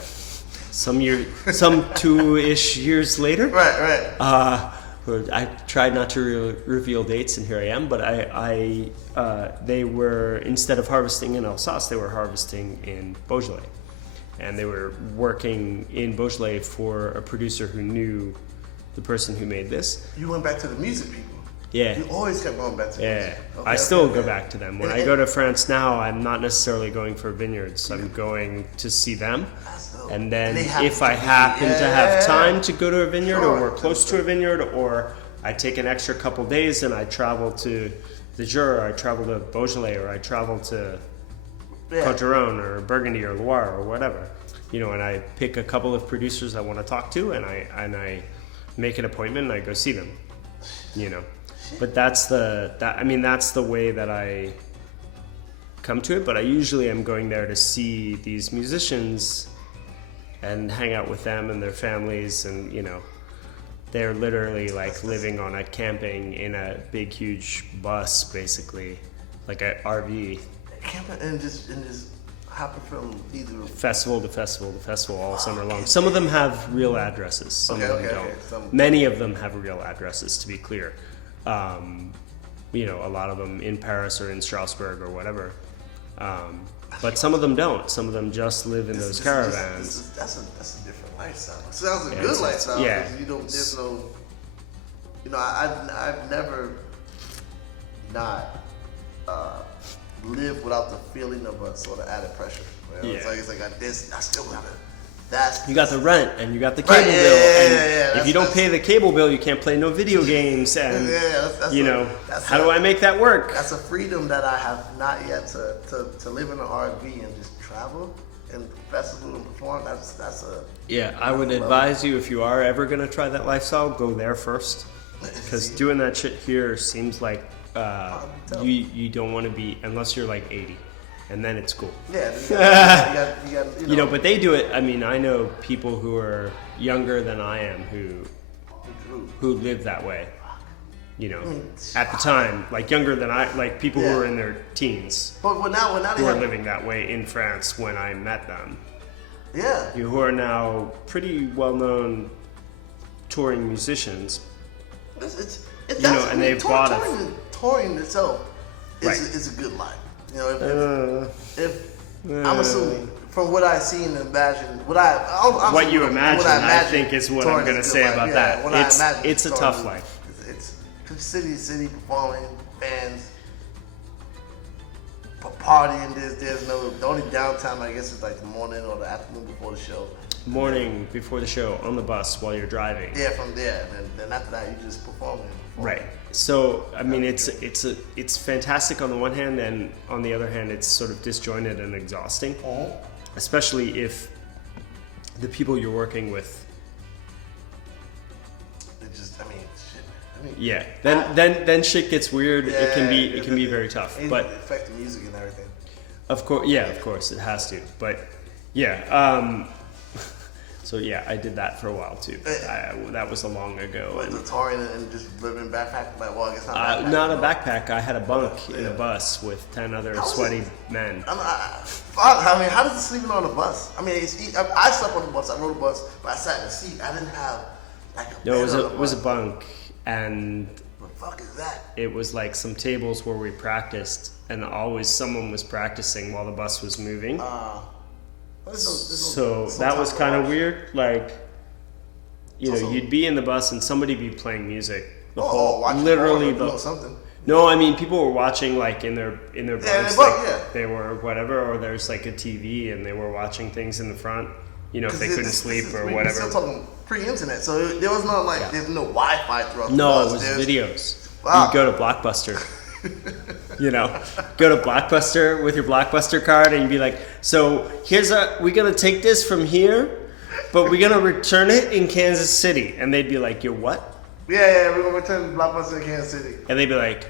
Some 2-ish years later. Right. I tried not to reveal dates, and here I am. But they were, instead of harvesting in Alsace, they were harvesting in Beaujolais, and they were working in Beaujolais for a producer who knew the person who made this. You went back to the music people. Yeah. You always kept going back to music. Okay, I still go back to them. When I go to France now, I'm not necessarily going for vineyards. I'm going to see them. And then if I happen to have time to go to a vineyard, or we're close to a vineyard, or I take an extra couple days and I travel to the Jura, or I travel to Beaujolais, or I travel to Coteron or Burgundy or Loire or whatever, and I pick a couple of producers I want to talk to, and I make an appointment and I go see them, But that's the way that I come to it. But I usually am going there to see these musicians and hang out with them and their families, and they're literally like living on a camping in a big huge bus, basically, like a RV. Camping and just hopping from either festival to festival to festival all summer long. Some of them have real addresses. Some of them don't. Many of them have real addresses, to be clear. A lot of them in Paris or in Strasbourg or whatever. But some of them don't. Some of them just live in those caravans. That's a different lifestyle. It sounds a good lifestyle. Yeah. There's no, I've never not lived without the feeling of a sort of added pressure. It's like I still got it. You got the rent and you got the cable bill. And if you don't pay the cable bill, you can't play no video games. And how do I make that work? That's a freedom that I have not yet to live in an RV and just travel and festival and perform. I would advise you, if you are ever going to try that lifestyle, go there first, because doing that shit here seems like you don't want to be, unless you're like 80. And then it's cool. Yeah. You got, but they do it. I mean, I know people who are younger than I am who live that way. At the time, like younger than like people who are in their teens. But now who are living that way in France when I met them. Yeah. Who are now pretty well-known touring musicians. And they've bought touring itself is a good life. If I'm assuming from what I see and imagine, what you imagine, I think is what I'm going to say about that. It's a tough life. It's city to city performing, bands, partying. There's no, the only downtime I guess is like the morning or the afternoon before the show. Morning before the show on the bus while you're driving. Yeah, from there, and then after that you just performing. Right. So I mean, it's fantastic on the one hand, and on the other hand, it's sort of disjointed and exhausting, especially if the people you're working with. Yeah. Then shit gets weird. Yeah, it can be very tough. But affect the music and everything. Of course, it has to. But yeah. So yeah, I did that for a while too. That was a long ago. Was it touring and just living in backpack? Like, well, I guess not backpack. Not a backpack. I had a bunk in a bus with 10 other sweaty men. I mean, how does it sleeping on a bus? I mean, I slept on the bus. I rode a bus, but I sat in the seat. I didn't have like a bed it was a bunk, and what the fuck is that? it was like some tables where we practiced, and always someone was practicing while the bus was moving. So that was kind of weird. Like, you'd be in the bus and somebody be playing music. Something. No, I mean people were watching like in their bunks, they were whatever, or there's like a TV and they were watching things in the front. If they couldn't sleep or whatever. We're still talking pre-internet, so there was not like there's no Wi-Fi throughout the bus. No, it was videos. Wow. You'd go to Blockbuster. Go to Blockbuster with your Blockbuster card and you'd be like, so we're gonna take this from here, but we're gonna return it in Kansas City. And they'd be like, you're what? Yeah, we're gonna return Blockbuster in Kansas City. And they'd be like,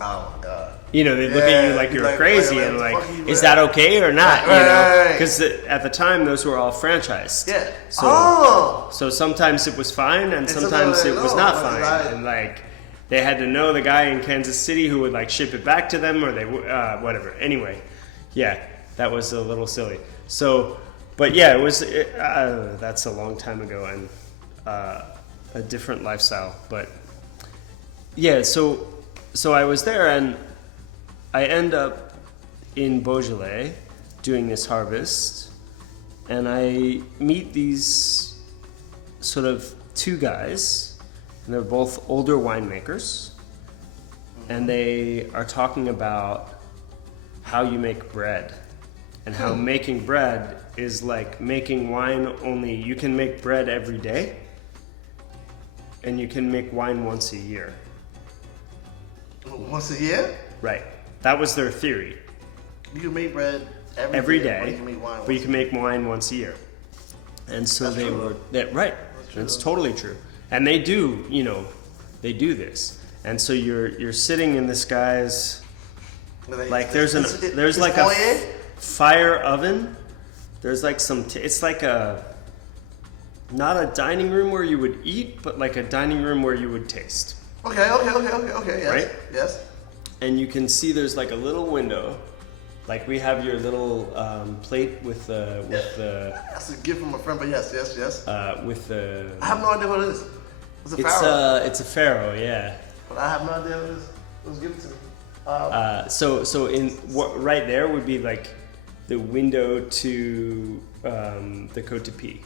oh my god. They'd look at you like you're crazy and like, is that okay or not? Because at the time those were all franchised. Yeah. So sometimes it was fine and sometimes it was not fine. And like, they had to know the guy in Kansas City who would like ship it back to them, or they whatever. Anyway, yeah, that was a little silly. So, but yeah, that's a long time ago and a different lifestyle. But yeah, so I was there and I end up in Beaujolais doing this harvest, and I meet these sort of two guys. And they're both older winemakers, and they are talking about how you make bread, and how making bread is like making wine, only you can make bread every day, and you can make wine once a year. Once a year? Right. That was their theory. You can make bread every day, but you can make wine once a year. And so right. That's totally true. And they do, they do this. And so you're sitting in this guy's, like there's like a fire oven. There's like it's like not a dining room where you would eat, but like a dining room where you would taste. Okay, yes. Right? Yes. And you can see there's like a little window. Like we have your little plate with the. That's a gift from a friend, but yes. With the. I have no idea what it is. It's a pharaoh. It's a pharaoh, yeah. But I have no idea what it is. It was given to me. So right there would be like the window to the Côte de Pie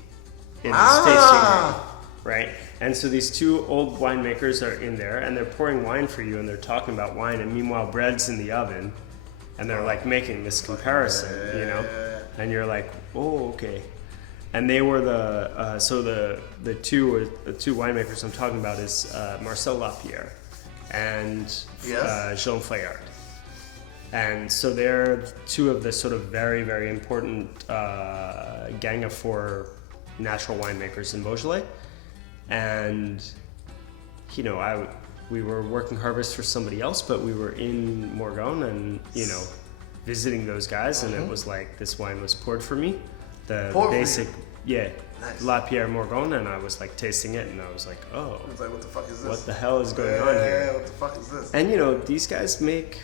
in this tasting room, right? And so these two old winemakers are in there, and they're pouring wine for you, and they're talking about wine, and meanwhile bread's in the oven. And they're like making this comparison, and you're like, oh, okay. And they were the two winemakers I'm talking about is Marcel Lapierre and Jean Fayard. And so they're two of the sort of very, very important gang of four natural winemakers in Beaujolais. And, we were working harvest for somebody else, but we were in Morgon and, visiting those guys, and it was like this wine was poured for me. The basic, nice. Lapierre Morgon, and I was like tasting it, and I was like, oh. I was like, what the fuck is this? What the hell is going on here? Yeah, what the fuck is this? And these guys make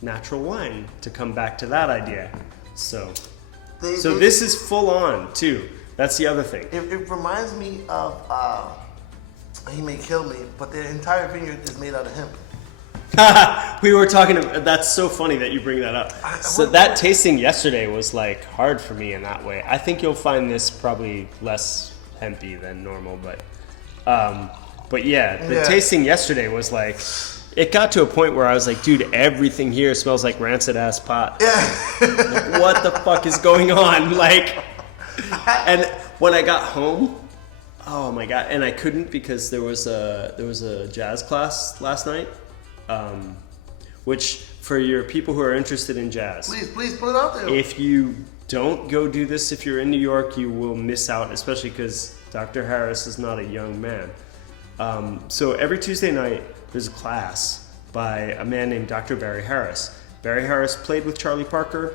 natural wine, to come back to that idea. So this is full on too. That's the other thing. It reminds me of, he may kill me, but the entire vineyard is made out of hemp. We were talking about, that's so funny that you bring that up. So that tasting yesterday was like hard for me in that way. I think you'll find this probably less hempy than normal, but the tasting yesterday was like, it got to a point where I was like, dude, everything here smells like rancid ass pot. Yeah. Like, what the fuck is going on? Like, and when I got home, oh my god, and I couldn't because there was a jazz class last night. Which for your people who are interested in jazz, please put it out there. If you don't go do this, if you're in New York, you will miss out, especially because Dr. Harris is not a young man. So every Tuesday night, there's a class by a man named Dr. Barry Harris. Barry Harris played with Charlie Parker,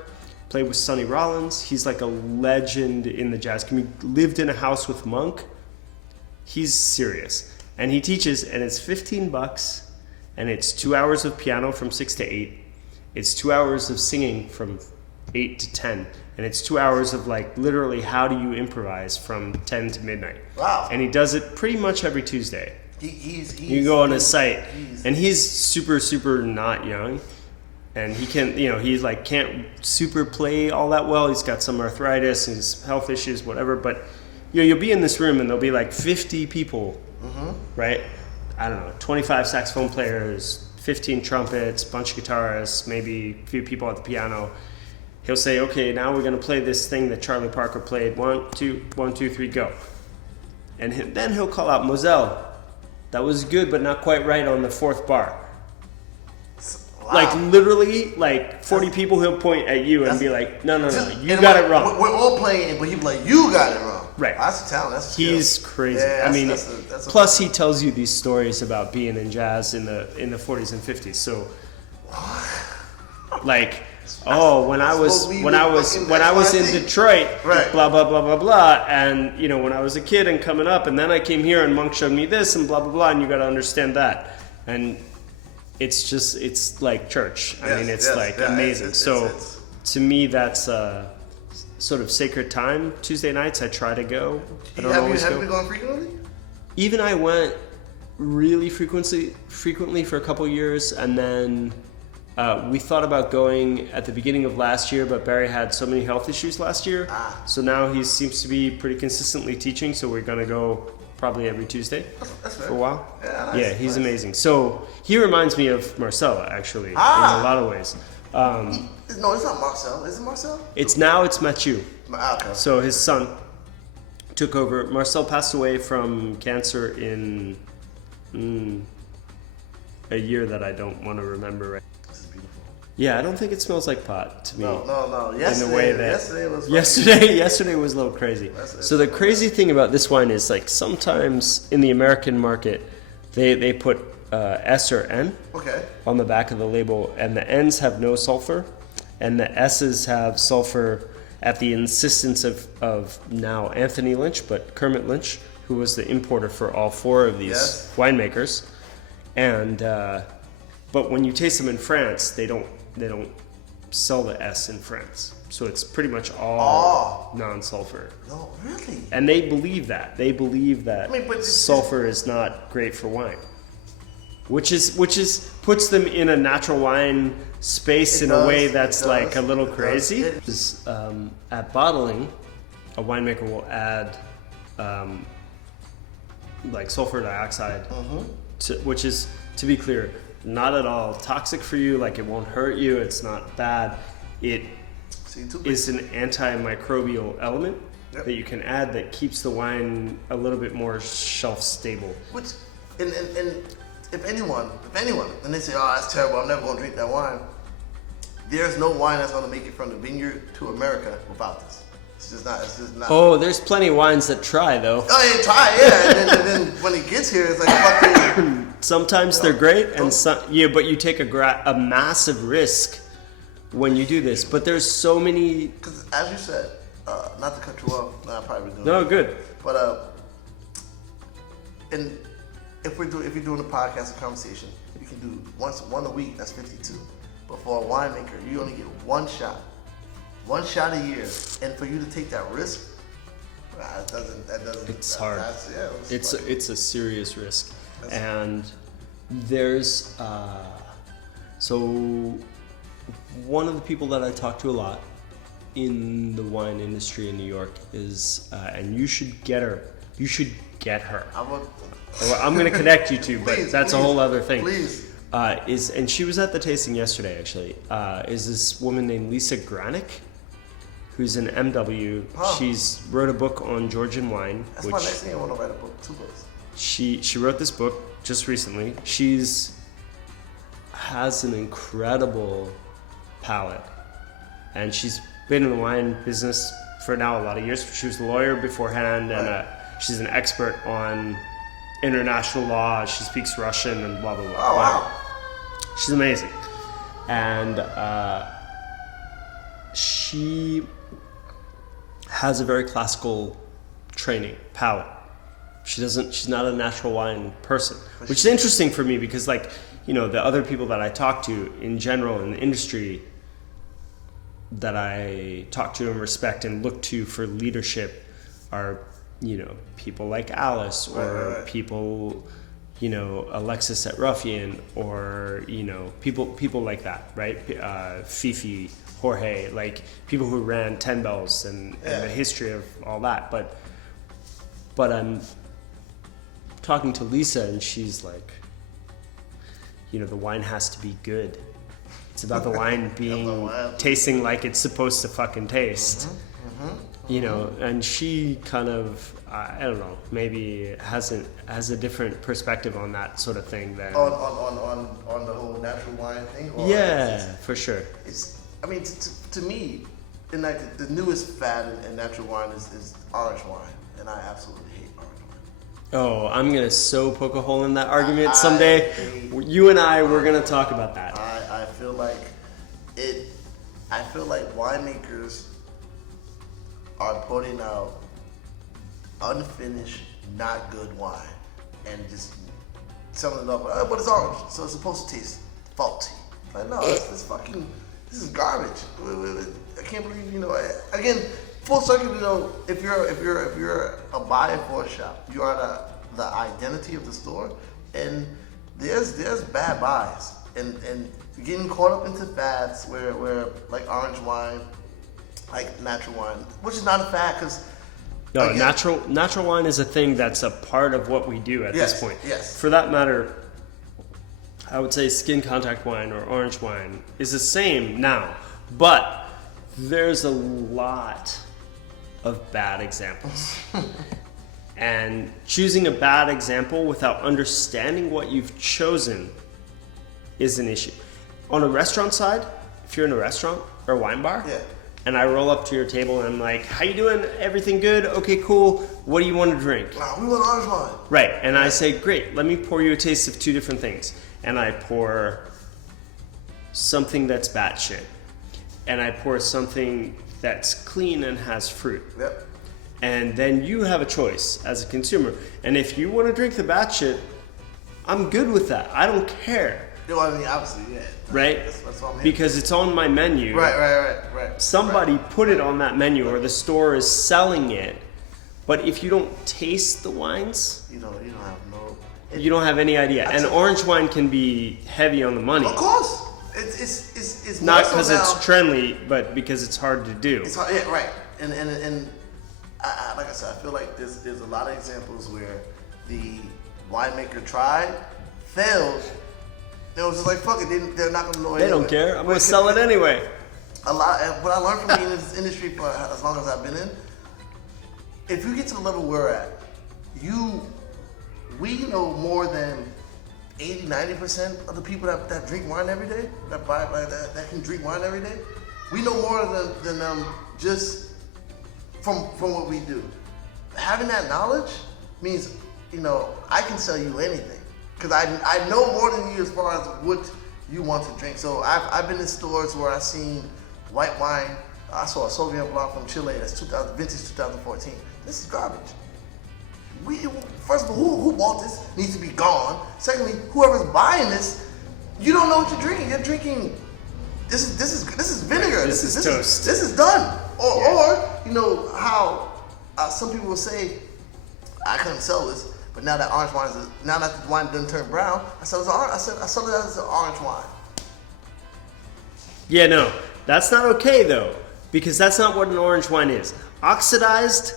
played with Sonny Rollins. He's like a legend in the jazz community. Lived in a house with Monk. He's serious. And he teaches, and it's $15, and it's 2 hours of piano from 6 to 8. It's 2 hours of singing from 8 to 10. And it's 2 hours of like literally how do you improvise from 10 to midnight. Wow. And he does it pretty much every Tuesday. You go on his site, and he's super, super not young. And he can, he like can't super play all that well. He's got some arthritis and health issues, whatever. But you'll be in this room and there'll be like 50 people, right? I don't know, 25 saxophone players, 15 trumpets, bunch of guitarists, maybe a few people at the piano. He'll say, okay, now we're gonna play this thing that Charlie Parker played. 1, 2, 1, 2, 3, go. And then he'll call out, Mozel, that was good, but not quite right on the 4th bar. Wow. Like literally, like 40 people he'll point at you and be like, no, you got it wrong. We're all playing, but he'll be like, you got it wrong. Right. That's a talent. That's a skill. He's crazy. Yeah, I mean, that's plus he tells you these stories about being in jazz in the 40s and 50s. So, like, when I was in Detroit, right. blah blah blah blah blah, and when I was a kid and coming up, and then I came here and Monk showed me this and blah blah blah, and you got to understand that, and it's like church. I mean, it's amazing. It's to me, that's sort of sacred time. Tuesday nights, I try to go. I don't always go. Have you gone frequently? Even I went really frequently for a couple years, and then we thought about going at the beginning of last year, but Barry had so many health issues last year. So now he seems to be pretty consistently teaching, so we're going to go probably every Tuesday for a while. Yeah, he's amazing. So he reminds me of Marcella, actually, in a lot of ways. No, it's not Marcel. Is it Marcel? It's Mathieu. Okay. So his son took over. Marcel passed away from cancer in a year that I don't want to remember right. This is beautiful. Yeah, I don't think it smells like pot to me. No. Yesterday was a little crazy. So the crazy thing about this wine is like sometimes in the American market, they put S or N on the back of the label, and the N's have no sulfur, and the S's have sulfur at the insistence of now Anthony Lynch, but Kermit Lynch, who was the importer for all 4 of these winemakers. And but when you taste them in France, they don't sell the S in France, so it's pretty much all non-sulfur. No, really? And they believe that. Sulfur is not great for wine, which is puts them in a natural wine space a way that's like a little crazy. At bottling, a winemaker will add like sulfur dioxide, which is, to be clear, not at all toxic for you. Like, it won't hurt you. It's not bad. It is an antimicrobial element that you can add that keeps the wine a little bit more shelf stable. Which, and if anyone, and they say, "Oh, that's terrible. I'm never going to drink that wine." There's no wine that's going to make it from the vineyard to America without this. It's just not. Oh, there's plenty of wines that try though. Oh, yeah, try, yeah. and then when it gets here, it's like fucking. Sometimes they're great, and but you take a massive risk when you do this. But there's so many. Because as you said, not to cut you off, I probably do. No, good. But and if you're doing a podcast or conversation, you can do one a week. That's 52. But for a winemaker, you only get one shot a year, and for you to take that risk, that doesn't. It's hard. It's a serious risk. And there's so one of the people that I talk to a lot in the wine industry in New York is, and you should get her. You should get her. I'm going to connect you to, but that's a whole other thing. Please. And she was at the tasting yesterday, actually. Is this woman named Lisa Granick, who's an MW. She's wrote a book on Georgian wine. That's my next thing. I want to write a book, 2 books. She wrote this book just recently. Has an incredible palate, and she's been in the wine business for now a lot of years. She was a lawyer beforehand, and she's an expert on international law. She speaks Russian and blah blah blah. Oh wow! She's amazing, and she she has a very classical training palate. She's not a natural wine person, which is interesting for me because, like, you know, the other people that I talk to in general in the industry that I talk to and respect and look to for leadership are, you know, people like Alice or people, you know, Alexis at Ruffian, or, you know, people like that, right? Fifi, Jorge, like people who ran Ten Bells and the history of all that. But I'm talking to Lisa and she's like, you know, the wine has to be good. It's about the wine being tasting like it's supposed to fucking taste. You know, and she kind of, I don't know, maybe has a different perspective on that sort of thing than on the whole natural wine thing. Or for sure. It's, I mean, to me, in like the newest fad in natural wine is orange wine, and I absolutely hate orange wine. Oh, I'm gonna so poke a hole in that argument someday. You and I, we're gonna talk about that. I feel like it. I feel like winemakers are putting out unfinished, not good wine, and just selling it up. But it's orange, so it's supposed to taste faulty. Like, no, this is garbage. I can't believe, you know. Again, full circle. You know, if you're a buyer for a shop, you are the identity of the store, and there's bad buys and getting caught up into fads where like orange wine, like natural wine, which is not a fad because natural wine is a thing that's a part of what we do at this point. Yes. For that matter, I would say skin contact wine or orange wine is the same now, but there's a lot of bad examples. And choosing a bad example without understanding what you've chosen is an issue. On a restaurant side, if you're in a restaurant or a wine bar, and I roll up to your table and I'm like, how you doing? Everything good? Okay, cool. What do you want to drink? Wow, we want orange wine. Right, and I say, great, let me pour you a taste of two different things. And I pour something that's batshit. And I pour something that's clean and has fruit. Yep. And then you have a choice as a consumer. And if you want to drink the batshit, I'm good with that. I don't care. No, I mean, obviously, yeah. Right? That's all I'm because it's on my menu. Right. Somebody put it on that menu, or the store is selling it. But if you don't taste the wines, you don't have no. You don't have any idea. And orange wine can be heavy on the money. Of course, it's not because it's trendy, but because it's hard to do. It's hard, yeah, right. And I, like I said, I feel like there's a lot of examples where the winemaker tried, failed. It was just like, fuck it, they're not gonna know. They don't care. I'm gonna sell it anyway. A lot. What I learned from being in this industry for as long as I've been in, if you get to the level we're at, we know more than 80-90% of the people that drink wine every day, that buy like that can drink wine every day. We know more than them just from what we do. Having that knowledge means, you know, I can sell you anything because I know more than you as far as what you want to drink. So I've been in stores where I've seen white wine. I saw a Sauvignon Blanc from Chile that's vintage 2014. This is garbage. First of all, who bought this needs to be gone. Secondly, whoever's buying this, you don't know what you're drinking. You're drinking. This is vinegar. This is toast. This is done. Or you know how some people will say, I couldn't sell this, but now that orange wine now that the wine doesn't turn brown, I sell it as an orange wine. Yeah, no, that's not okay though, because that's not what an orange wine is. Oxidized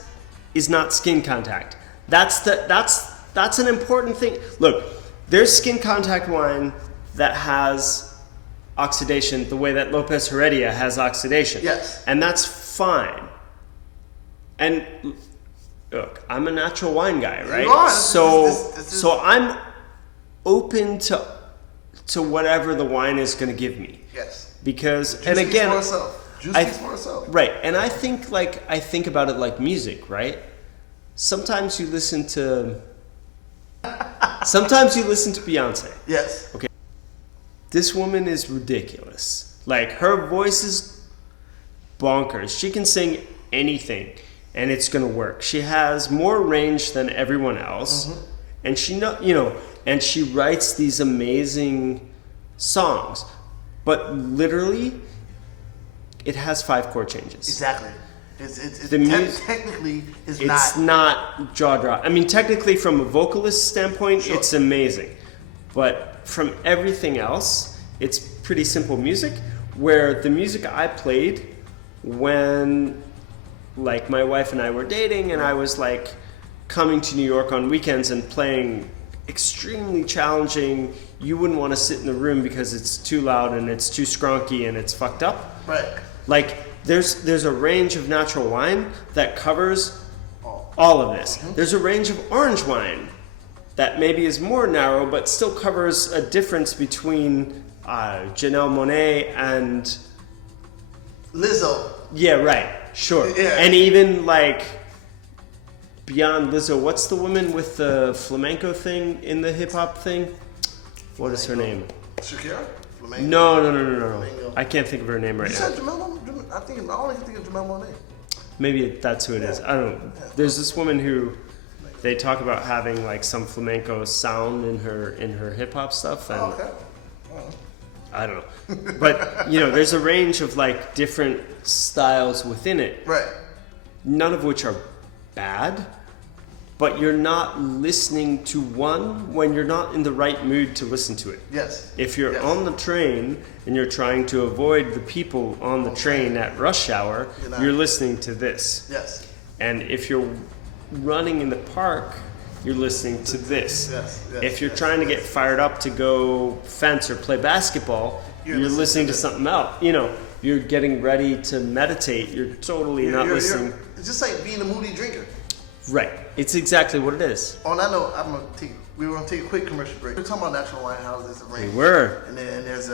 is not skin contact. That's an important thing. Look, there's skin contact wine that has oxidation the way that Lopez Heredia has oxidation. Yes. And that's fine. And look, I'm a natural wine guy, right? You are. So I'm open to whatever the wine is going to give me. Yes. Because Juice and again, speaks for itself. Right. And I think about it like music, right? Sometimes you listen to Beyonce. Yes. Okay. This woman is ridiculous. Like, her voice is bonkers. She can sing anything and it's going to work. She has more range than everyone else. And and she writes these amazing songs. But literally, it has 5 chord changes. Exactly. It's technically it's not jaw drop. I mean, technically, from a vocalist standpoint, it's amazing. But from everything else, it's pretty simple music. Where the music I played when, like, my wife and I were dating, and I was like coming to New York on weekends and playing extremely challenging. You wouldn't want to sit in the room because it's too loud and it's too skronky and it's fucked up. Right. Like, there's a range of natural wine that covers all of this. There's a range of orange wine that maybe is more narrow but still covers a difference between Janelle Monáe and Lizzo. Yeah, right. Sure. Yeah. And even like beyond Lizzo, what's the woman with the flamenco thing in the hip hop thing? What is her name? Shakira? Flamenco? No. Flamenco. I can't think of her name right You now. said Jamel? I only think of Jamel Monáe. Maybe that's who it is. I don't know. There's this woman who they talk about having like some flamenco sound in her hip hop stuff, and Okay. I don't know. But there's a range of like different styles within it. Right. None of which are bad, but you're not listening to one when you're not in the right mood to listen to it. Yes. If you're on the train and you're trying to avoid the people on the train at rush hour, you're listening to this. Yes. And if you're running in the park, you're listening to this. Yes. If you're trying to get fired up to go fence or play basketball, you're listening to something else. You're getting ready to meditate. You're totally not listening. It's just like being a moody drinker. Right. It's exactly what it is. On that note, we were gonna take a quick commercial break. We're talking about natural wine houses. We were. And then there's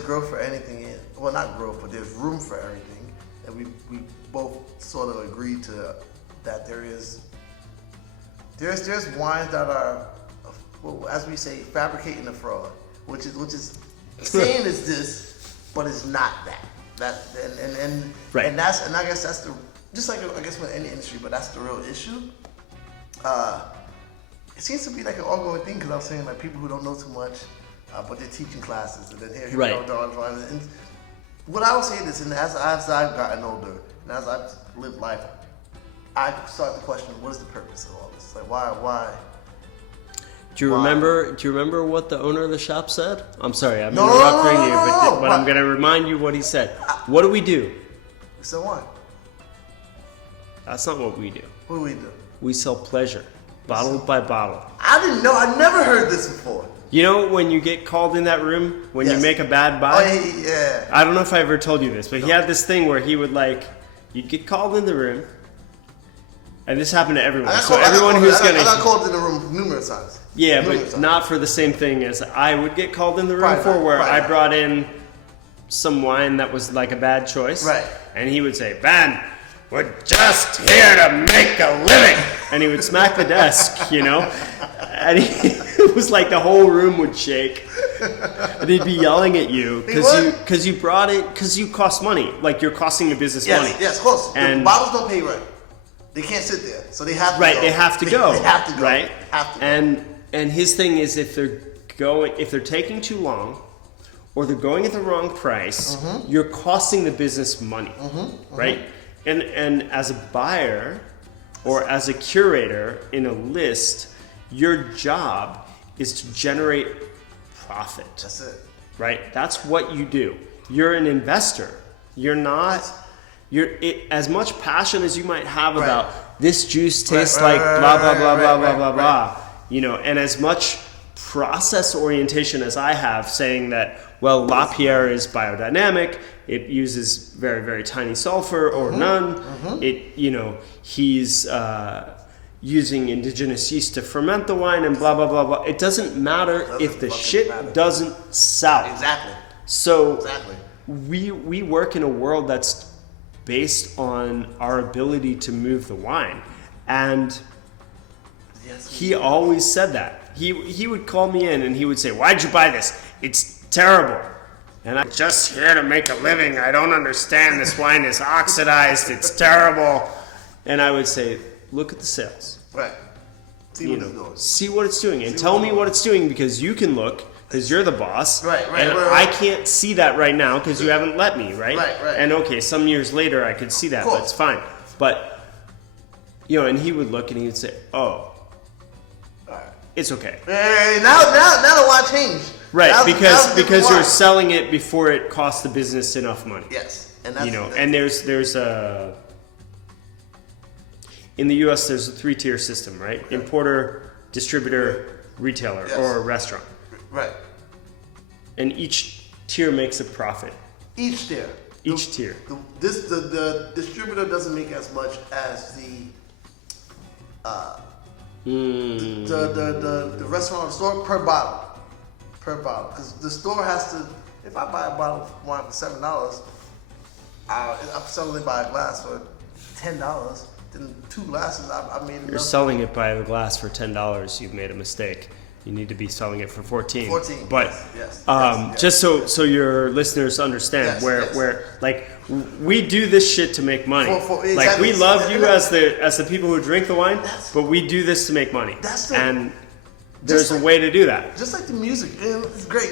growth for anything in. Well, not growth, but there's room for everything. And we both sort of agreed to that there's wines that are, well, as we say, fabricating a fraud, which is saying it's this, but it's not that. Right. And I guess that's the, just like I guess with any industry, but that's the real issue. It seems to be like an ongoing thing because I was saying like people who don't know too much, but they're teaching classes, and then here we go. And what I was saying is, and as I've gotten older and as I've lived life, I start to question what is the purpose of all this? Like why? Do you remember what the owner of the shop said? I'm sorry, I'm interrupting you, but I'm going to remind you what he said. What do we do? So what? That's not what we do. What do we do? We sell pleasure, bottle by bottle. I didn't know. I never heard this before. You know when you get called in that room when you make a bad buy? Oh, yeah. I don't know if I ever told you this, but he had this thing where he would you'd get called in the room, and this happened to everyone. I got called in the room numerous times. Yeah, but not for the same thing as I would get called in the room where I brought in some wine that was like a bad choice. Right. And he would say, "Ben, we're just here to make a living." And he would smack the desk, and it was like the whole room would shake. And he'd be yelling at you because you brought it, because you cost money. Like you're costing the business money. Yes, of course. And the bottles don't pay rent. They can't sit there, so they have to go. Right, they have to go. They have to go. Right? Have to go. And his thing is if they're taking too long, or they're going at the wrong price, you're costing the business money, right? And as a buyer or as a curator in a list, your job is to generate profit. That's it. Right? That's what you do. You're an investor. You're not. As much passion as you might have about this juice tastes like blah blah blah blah blah blah blah. And as much process orientation as I have, saying that, well, LaPierre is biodynamic, it uses very, very tiny sulfur or none. He's using indigenous yeast to ferment the wine and blah blah blah blah. It doesn't matter if the shit doesn't sell. Exactly. So we work in a world that's based on our ability to move the wine, and he always said that. He would call me in and he would say, "Why'd you buy this? It's terrible." and I'm just here to make a living. I don't understand. This wine is oxidized. It's terrible. And I would say, look at the sales. Right. See what it's doing. See what it's doing, and tell me what it's doing, because you can look, because you're the boss. Right. And I can't see that right now because you haven't let me, right? Right. And okay, some years later I could see that, but it's fine. But, and he would look and he would say, oh, it's okay. Hey, now the wine changed. Right, because you're selling it before it costs the business enough money. Yes, and that's and there's a in the U.S. there's a 3-tier system, right? Okay. Importer, distributor, retailer, or restaurant. Right. And each tier makes a profit. Each tier. The distributor doesn't make as much as the restaurant or store per bottle. Because the store has to, if I buy a bottle of wine for $7, I'm selling it by a glass for $10. Then 2 glasses, I made enough. You're selling it by the glass for $10. You've made a mistake. You need to be selling it for 14. But yes. Just so your listeners understand where like we do this shit to make money. Exactly. Like we love you as the people who drink the wine, but we do this to make money. And there's a way to do that. Just like the music, and it's great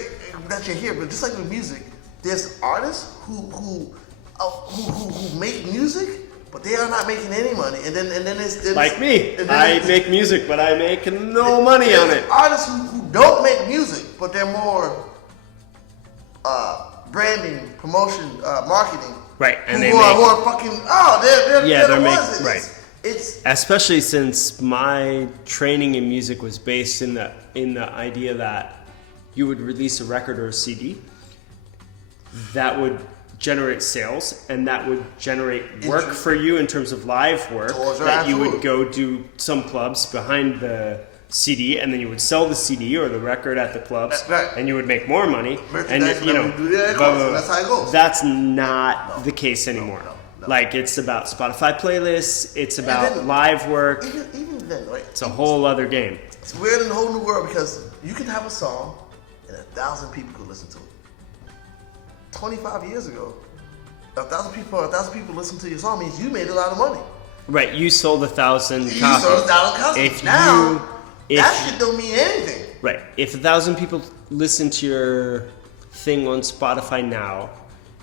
that you're here, but just like the music, there's artists who make music, but they are not making any money. And then it's like me. I make music, but I make no money on it. Artists who don't make music, but they're more branding, promotion, marketing. Right, and they're more fucking. They're making right. It's especially since my training in music was based in the idea that you would release a record or a CD that would generate sales, and that would generate work for you in terms of live work that you would go do some clubs behind the CD, and then you would sell the CD or the record at the clubs, and you would make more money. And that's how it goes. That's not the case anymore. No. Like, it's about Spotify playlists, it's about live work. Even then, right? It's a whole other game. It's weird in a whole new world, because you can have a song and 1,000 people could listen to it. 25 years ago, 1,000 people listen to your song means you made a lot of money. Right, you sold 1,000 copies. You sold 1,000 copies. Now, that shit don't mean anything. Right, if 1,000 people listen to your thing on Spotify now,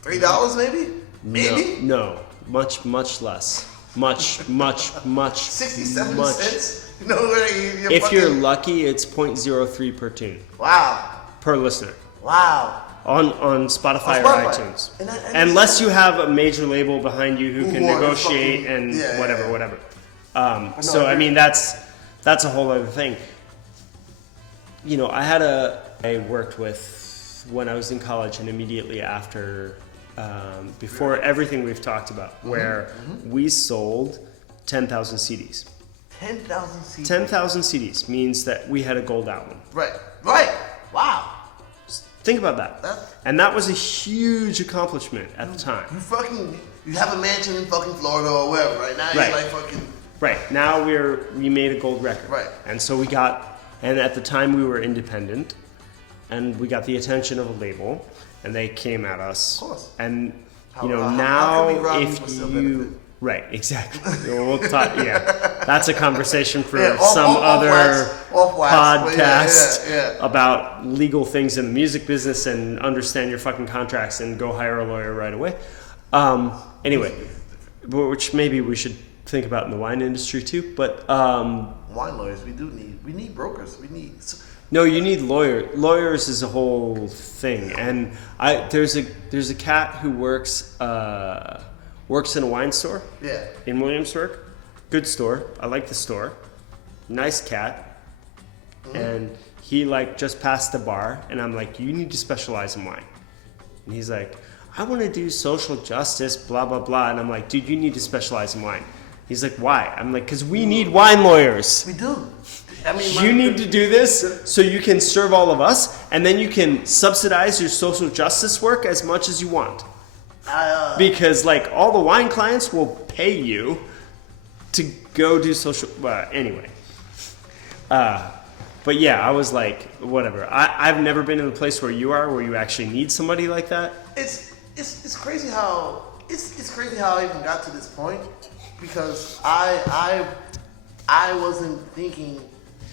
$3 maybe? Maybe? No, much less. Much 67 much. cents? If you're lucky, it's 0.03 per tune. Wow. Per listener. Wow. On Spotify or iTunes. Unless you have a major label behind you who can negotiate and whatever. So I mean that's a whole other thing. I worked with when I was in college and immediately after, before everything we've talked about, where we sold 10,000 CDs. 10,000 CDs. 10,000 CDs means that we had a gold album. Right. Wow. Think about that. And that was a huge accomplishment at the time. You have a mansion in fucking Florida or wherever, right? Now you're like fucking... Right. Now we made a gold record. Right. And so and at the time we were independent, and we got the attention of a label, and they came at us. Of course. And, now if you... Right, exactly. We'll talk, that's a conversation for some other podcast about legal things in the music business and understand your fucking contracts and go hire a lawyer right away. Anyway, which maybe we should think about in the wine industry too. But wine lawyers, we need brokers. No, you need lawyers is a whole thing, and there's a cat who works in a wine store. Yeah. In Williamsburg. Good store. I like the store. Nice cat. And he just passed the bar, and I'm like, you need to specialize in wine. And he's like, I want to do social justice, blah, blah, blah. And I'm like, dude, you need to specialize in wine. He's like, why? I'm like, because we need wine lawyers. We do. You need to do this so you can serve all of us, and then you can subsidize your social justice work as much as you want. Because all the wine clients will pay you to go do social. Anyway, But yeah, I was like, whatever. I've never been in a place where you are, where you actually need somebody like that. It's crazy how it's crazy how I even got to this point, because I wasn't thinking,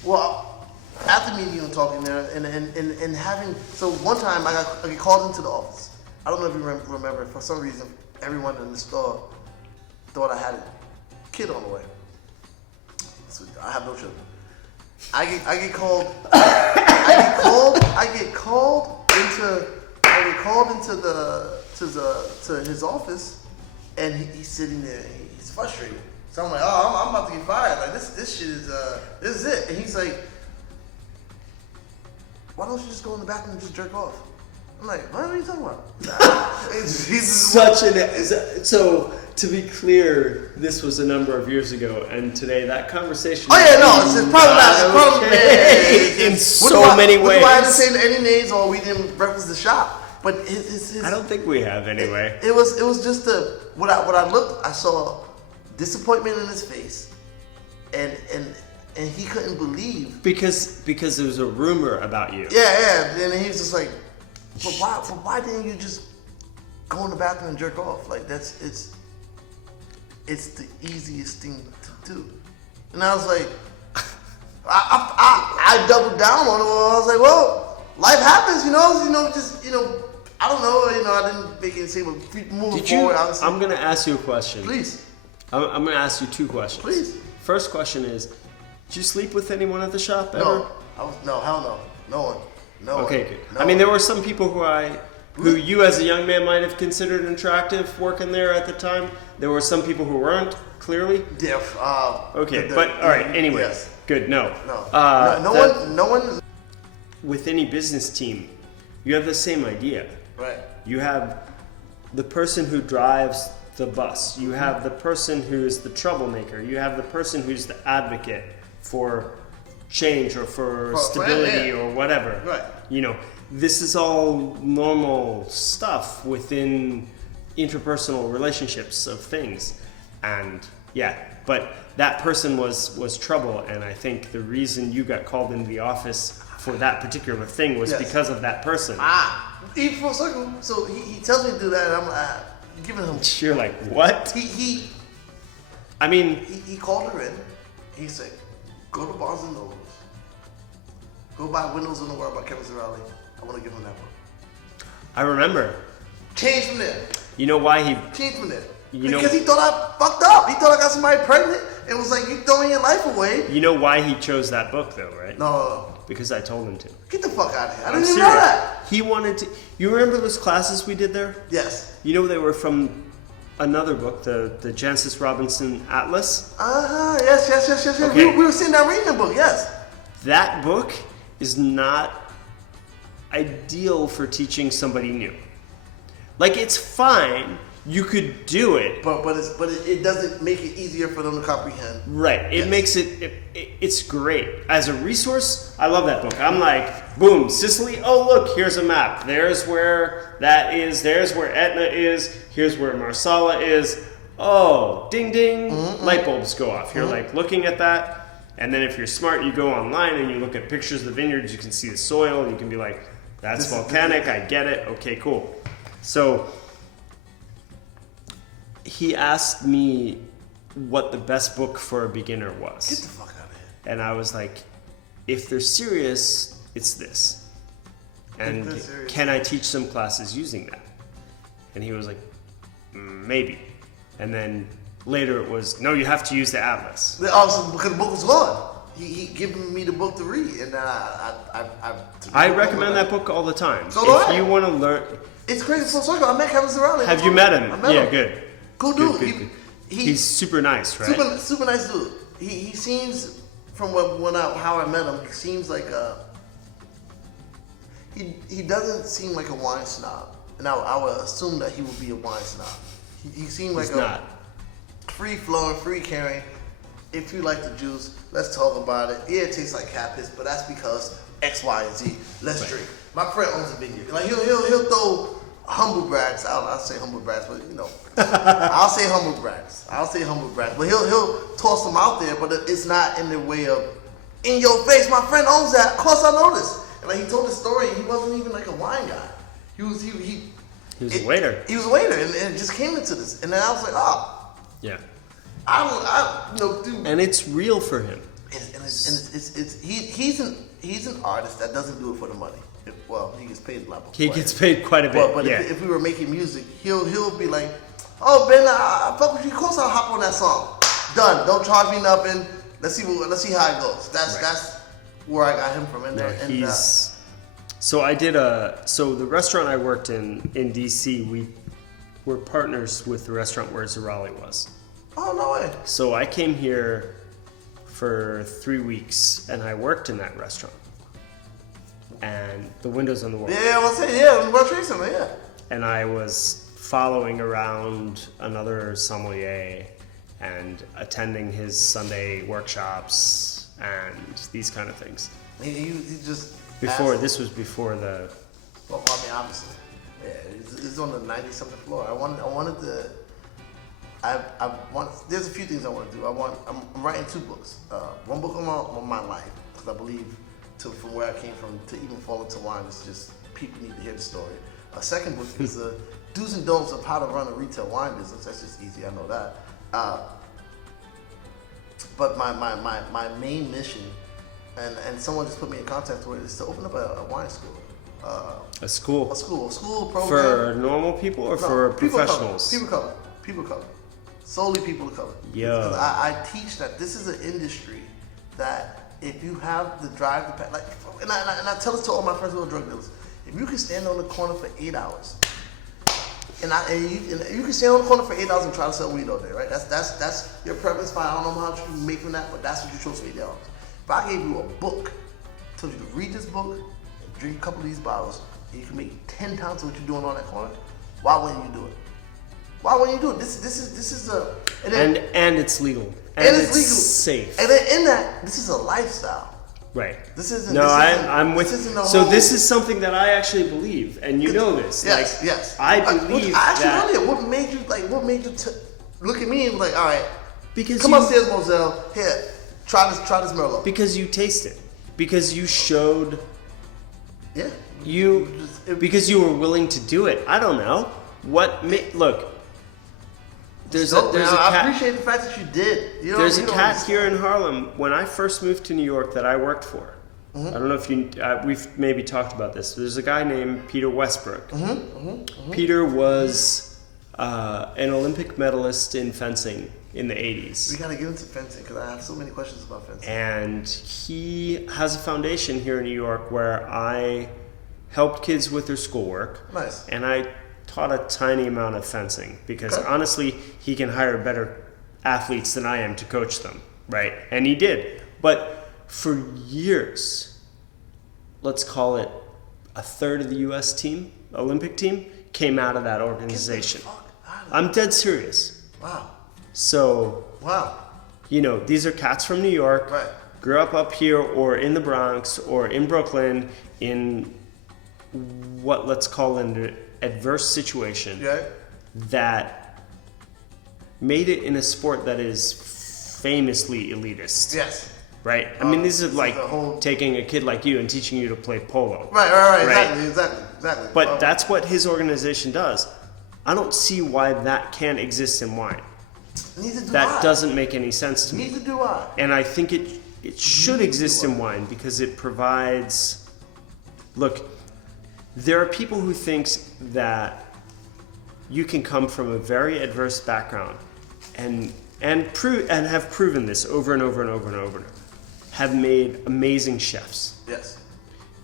well, after meeting and talking there and having, so one time I get called into the office. I don't know if you remember, for some reason everyone in the store thought I had a kid on the way. So I have no children. I get called into his office, and he's sitting there. He's frustrated. So I'm like, oh, I'm about to get fired. Like this shit is this is it. And he's like, why don't you just go in the bathroom and just jerk off? I'm like, what are you talking about? So to be clear, this was a number of years ago, and today that conversation. Oh yeah, no, it's probably not. It's probably in so many ways. Why I didn't say any names, or we didn't reference the shop. But his I don't think we have anyway. It was just when I looked, I saw disappointment in his face, and he couldn't believe because there was a rumor about you. Yeah, and he was just like, but why didn't you just go in the bathroom and jerk off? Like it's the easiest thing to do. And I was like, I doubled down on it. I was like, well, life happens, I don't know, I didn't make any sense, but moving forward, obviously. I'm going to ask you a question. Please. I'm going to ask you two questions. Please. First question is, did you sleep with anyone at the shop ever? No, hell no. No one. No okay, one. good. No I mean, one. there were some people who you as a young man might have considered attractive working there at the time. There were some people who weren't, clearly. Yeah. Okay, but all right, anyway. Yes. Good, no. No one. With any business team, you have the same idea. Right. You have the person who drives the bus. You have the person who's the troublemaker. You have the person who's the advocate for change or for stability or whatever. Right. This is all normal stuff within interpersonal relationships of things. And yeah, but that person was trouble, and I think the reason you got called into the office for that particular thing was because of that person. He full circle. So he tells me to do that, and I'm giving him. You're like, what? He called her in. He said, go to Barnes and Nobles. Go buy Windows in the World by Kevin Zarelli. I want to give him that book. I remember. Change from there. You know why he? Change from there. Because he thought I fucked up. He thought I got somebody pregnant, and was like, you throwing your life away. You know why he chose that book, though, right? No. Because I told him to. Get the fuck out of here. I didn't even know that. He wanted to. You remember those classes we did there? Yes. You know they were from another book, the Jancis Robinson Atlas? Yes. Okay. We were sitting down reading the book, yes. That book is not ideal for teaching somebody new. Like, it's fine. You could do it. But it doesn't make it easier for them to comprehend. Right. It makes it's great. As a resource, I love that book. I'm like, boom, Sicily. Oh, look, here's a map. There's where that is. There's where Etna is. Here's where Marsala is. Oh, ding, ding. Mm-hmm. Light bulbs go off. You're like looking at that. And then if you're smart, you go online and you look at pictures of the vineyards. You can see the soil. You can be like, that's volcanic. I get it. Okay, cool. So he asked me what the best book for a beginner was. Get the fuck out of here. And I was like, if they're serious, it's this. And can I teach some classes using that? And he was like, maybe. And then later it was, no, you have to use the Atlas. Also, because the book was gone. He given me the book to read, and I recommend that book all the time. So if you want to learn, it's crazy. Full circle. I met Kevin Zarelli. Have you met him? I met him. Good. Cool dude. Good. He's super nice, right? Super nice dude. He seems, from how I met him, he seems like he doesn't seem like a wine snob, and I would assume that he would be a wine snob. He seemed like free flowing, free carrying. If you like the juice, let's talk about it. Yeah, it tastes like cat piss, but that's because X, Y, and Z. Let's drink. My friend owns a vineyard. Like he'll throw humble brags. I'll say humble brags, but I'll say humble brags. But he'll toss them out there, but it's not in the way of in your face, my friend owns that. Of course I know this. And like he told this story, he wasn't even like a wine guy. He was a waiter. He was a waiter, and it just came into this. And then I was like, oh. Yeah. Dude. And it's real for him. He's an artist that doesn't do it for the money. Well, he gets paid a lot. He gets paid quite a bit. But if we were making music, he'll be like, oh Ben, I fuck with you. Of course I'll hop on that song. Done. Don't charge me nothing. Let's see how it goes. That's where I got him from. So the restaurant I worked in DC, we were partners with the restaurant where Zerali was. Oh, no way. So I came here for 3 weeks and I worked in that restaurant. And the windows on the wall. Yeah, I'll say, yeah, World Trade Center, yeah. And I was following around another sommelier and attending his Sunday workshops and these kind of things. He just this was before the. Well, I mean, obviously, yeah. It's on the 90-something floor. I wanted to. There's a few things I want to do. I'm writing 2 books. One book on my life, because I believe from where I came from to even fall into wine, it's just people need to hear the story. A second book is do's and don'ts of how to run a retail wine business. That's just easy. I know that. But my main mission, and someone just put me in contact with it, is to open up a wine school. A school program for normal people or for professionals. People of color, solely people of color. Yeah. Because I teach that this is an industry that if you have the drive to pass, and I tell this to all my friends who are drug dealers, if you can stand on the corner for 8 hours, and you can stand on the corner for 8 hours and try to sell weed all day, right? That's your preference. Fine. I don't know how much you make from that, but that's what you chose for 8 hours. If I gave you a book, told you to read this book, and drink a couple of these bottles, and you can make 10 times what you're doing on that corner, why wouldn't you do it? Why wouldn't you do it? This is a and it's legal and it's legal, safe. And then in that, this is a lifestyle. Right. This isn't. No, this I'm with. So this is something that I actually believe, and you know this. Yes. I believe that. Earlier, what made you look at me and be like, all right, because come upstairs, Mozel. Here, try this Merlot. Because you tasted. Because you showed. Yeah. Because you were willing to do it. I don't know look. There's a cat. I appreciate the fact that you did. There's a cat here in Harlem. When I first moved to New York, that I worked for. Mm-hmm. I don't know if we've maybe talked about this. There's a guy named Peter Westbrook. Mm-hmm. Mm-hmm. Mm-hmm. Peter was an Olympic medalist in fencing in the 80s. We gotta get into fencing because I have so many questions about fencing. And he has a foundation here in New York where I helped kids with their schoolwork. Nice. And I taught a tiny amount of fencing because honestly, he can hire better athletes than I am to coach them, right? And he did. But for years, let's call it a third of the U.S. team, Olympic team, came out of that organization. I'm dead serious. Wow. So, these are cats from New York, right. Grew up here or in the Bronx or in Brooklyn in what let's call an adverse situation that made it in a sport that is famously elitist. Yes. Right? I mean, this is like taking a kid like you and teaching you to play polo. Right. Exactly. But that's what his organization does. I don't see why that can't exist in wine. Neither do that doesn't make any sense to me. Neither do I. And I think it should exist in wine because it provides... Look, there are people who think that you can come from a very adverse background and have proven this over and over and over and over, have made amazing chefs. Yes.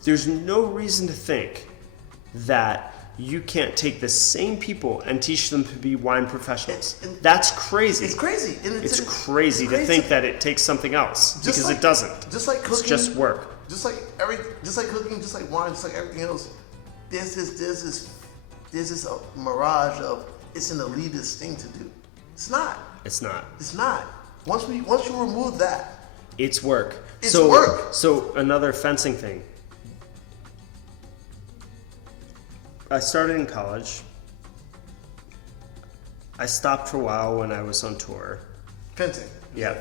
There's no reason to think that you can't take the same people and teach them to be wine professionals. That's crazy. It's crazy. It's crazy to think that it takes something else because it doesn't. Just like cooking. It's just work. Just like cooking, just like wine, just like everything else. There's this mirage of it's an elitist thing to do. It's not. It's not. It's not. Once you remove that, it's work. It's work. So another fencing thing. I started in college. I stopped for a while when I was on tour. Fencing. Yeah.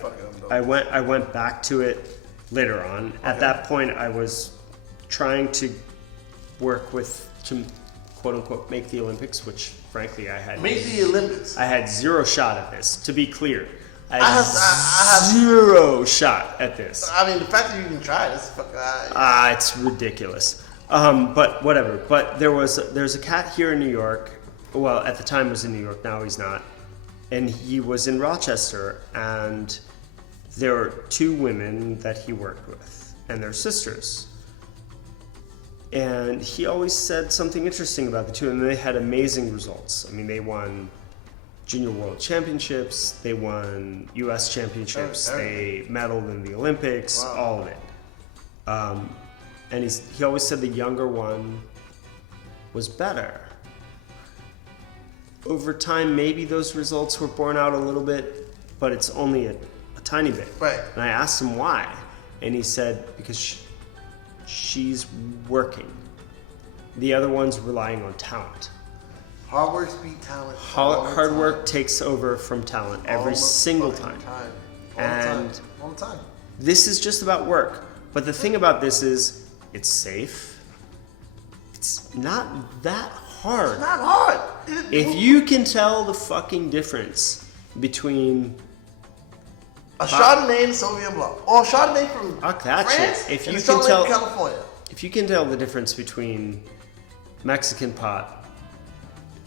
I went back to it later on. At that point, I was trying to work to quote unquote make the Olympics, which frankly I had I had zero shot at this. To be clear, I have zero shot at this. I mean, the fact that you can try it is it's ridiculous. But whatever. But there's a cat here in New York. Well, at the time was in New York. Now he's not. And he was in Rochester, and there were two women that he worked with, and they're sisters. And he always said something interesting about the two, and they had amazing results. I mean, they won Junior World Championships, they won U.S. Championships, they medaled in the Olympics, all of it. And he always said the younger one was better. Over time, maybe those results were borne out a little bit, but it's only a tiny bit. Right. And I asked him why, and he said because she's working. The other one's relying on talent. Hard work beats talent. Hard work takes over from talent every single time. All the time. This is just about work. But the thing about this is, it's safe. It's not that hard. It's not hard. If you can tell the fucking difference between a Chardonnay and a Sauvignon Blanc, or a Chardonnay from France if and you a can Chardonnay tell, from California. If you can tell the difference between Mexican pot